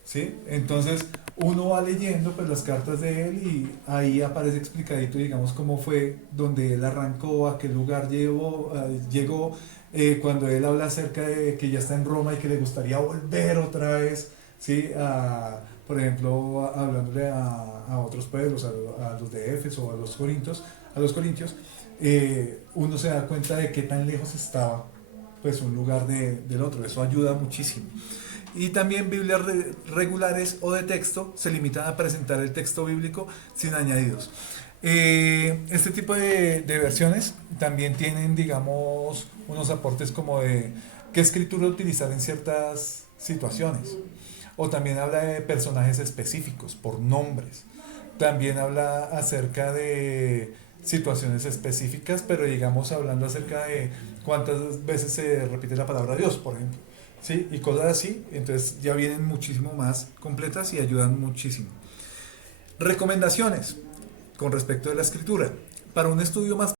¿sí? Entonces uno va leyendo pues las cartas de él y ahí aparece explicadito, digamos, cómo fue, donde él arrancó, a qué lugar llegó, cuando él habla acerca de que ya está en Roma y que le gustaría volver otra vez, ¿sí? Por ejemplo, hablándole a otros pueblos, a los de Éfeso o a los corintios, uno se da cuenta de qué tan lejos estaba pues un lugar del otro. Eso ayuda muchísimo. Y también Biblias regulares o de texto se limitan a presentar el texto bíblico sin añadidos. Este tipo de versiones también tienen, digamos, unos aportes como de qué escritura utilizar en ciertas situaciones. O también habla de personajes específicos, por nombres. También habla acerca de situaciones específicas, pero digamos hablando acerca de cuántas veces se repite la palabra Dios, por ejemplo. ¿Sí? Y cosas así, entonces ya vienen muchísimo más completas y ayudan muchísimo. Recomendaciones con respecto de la escritura. Para un estudio más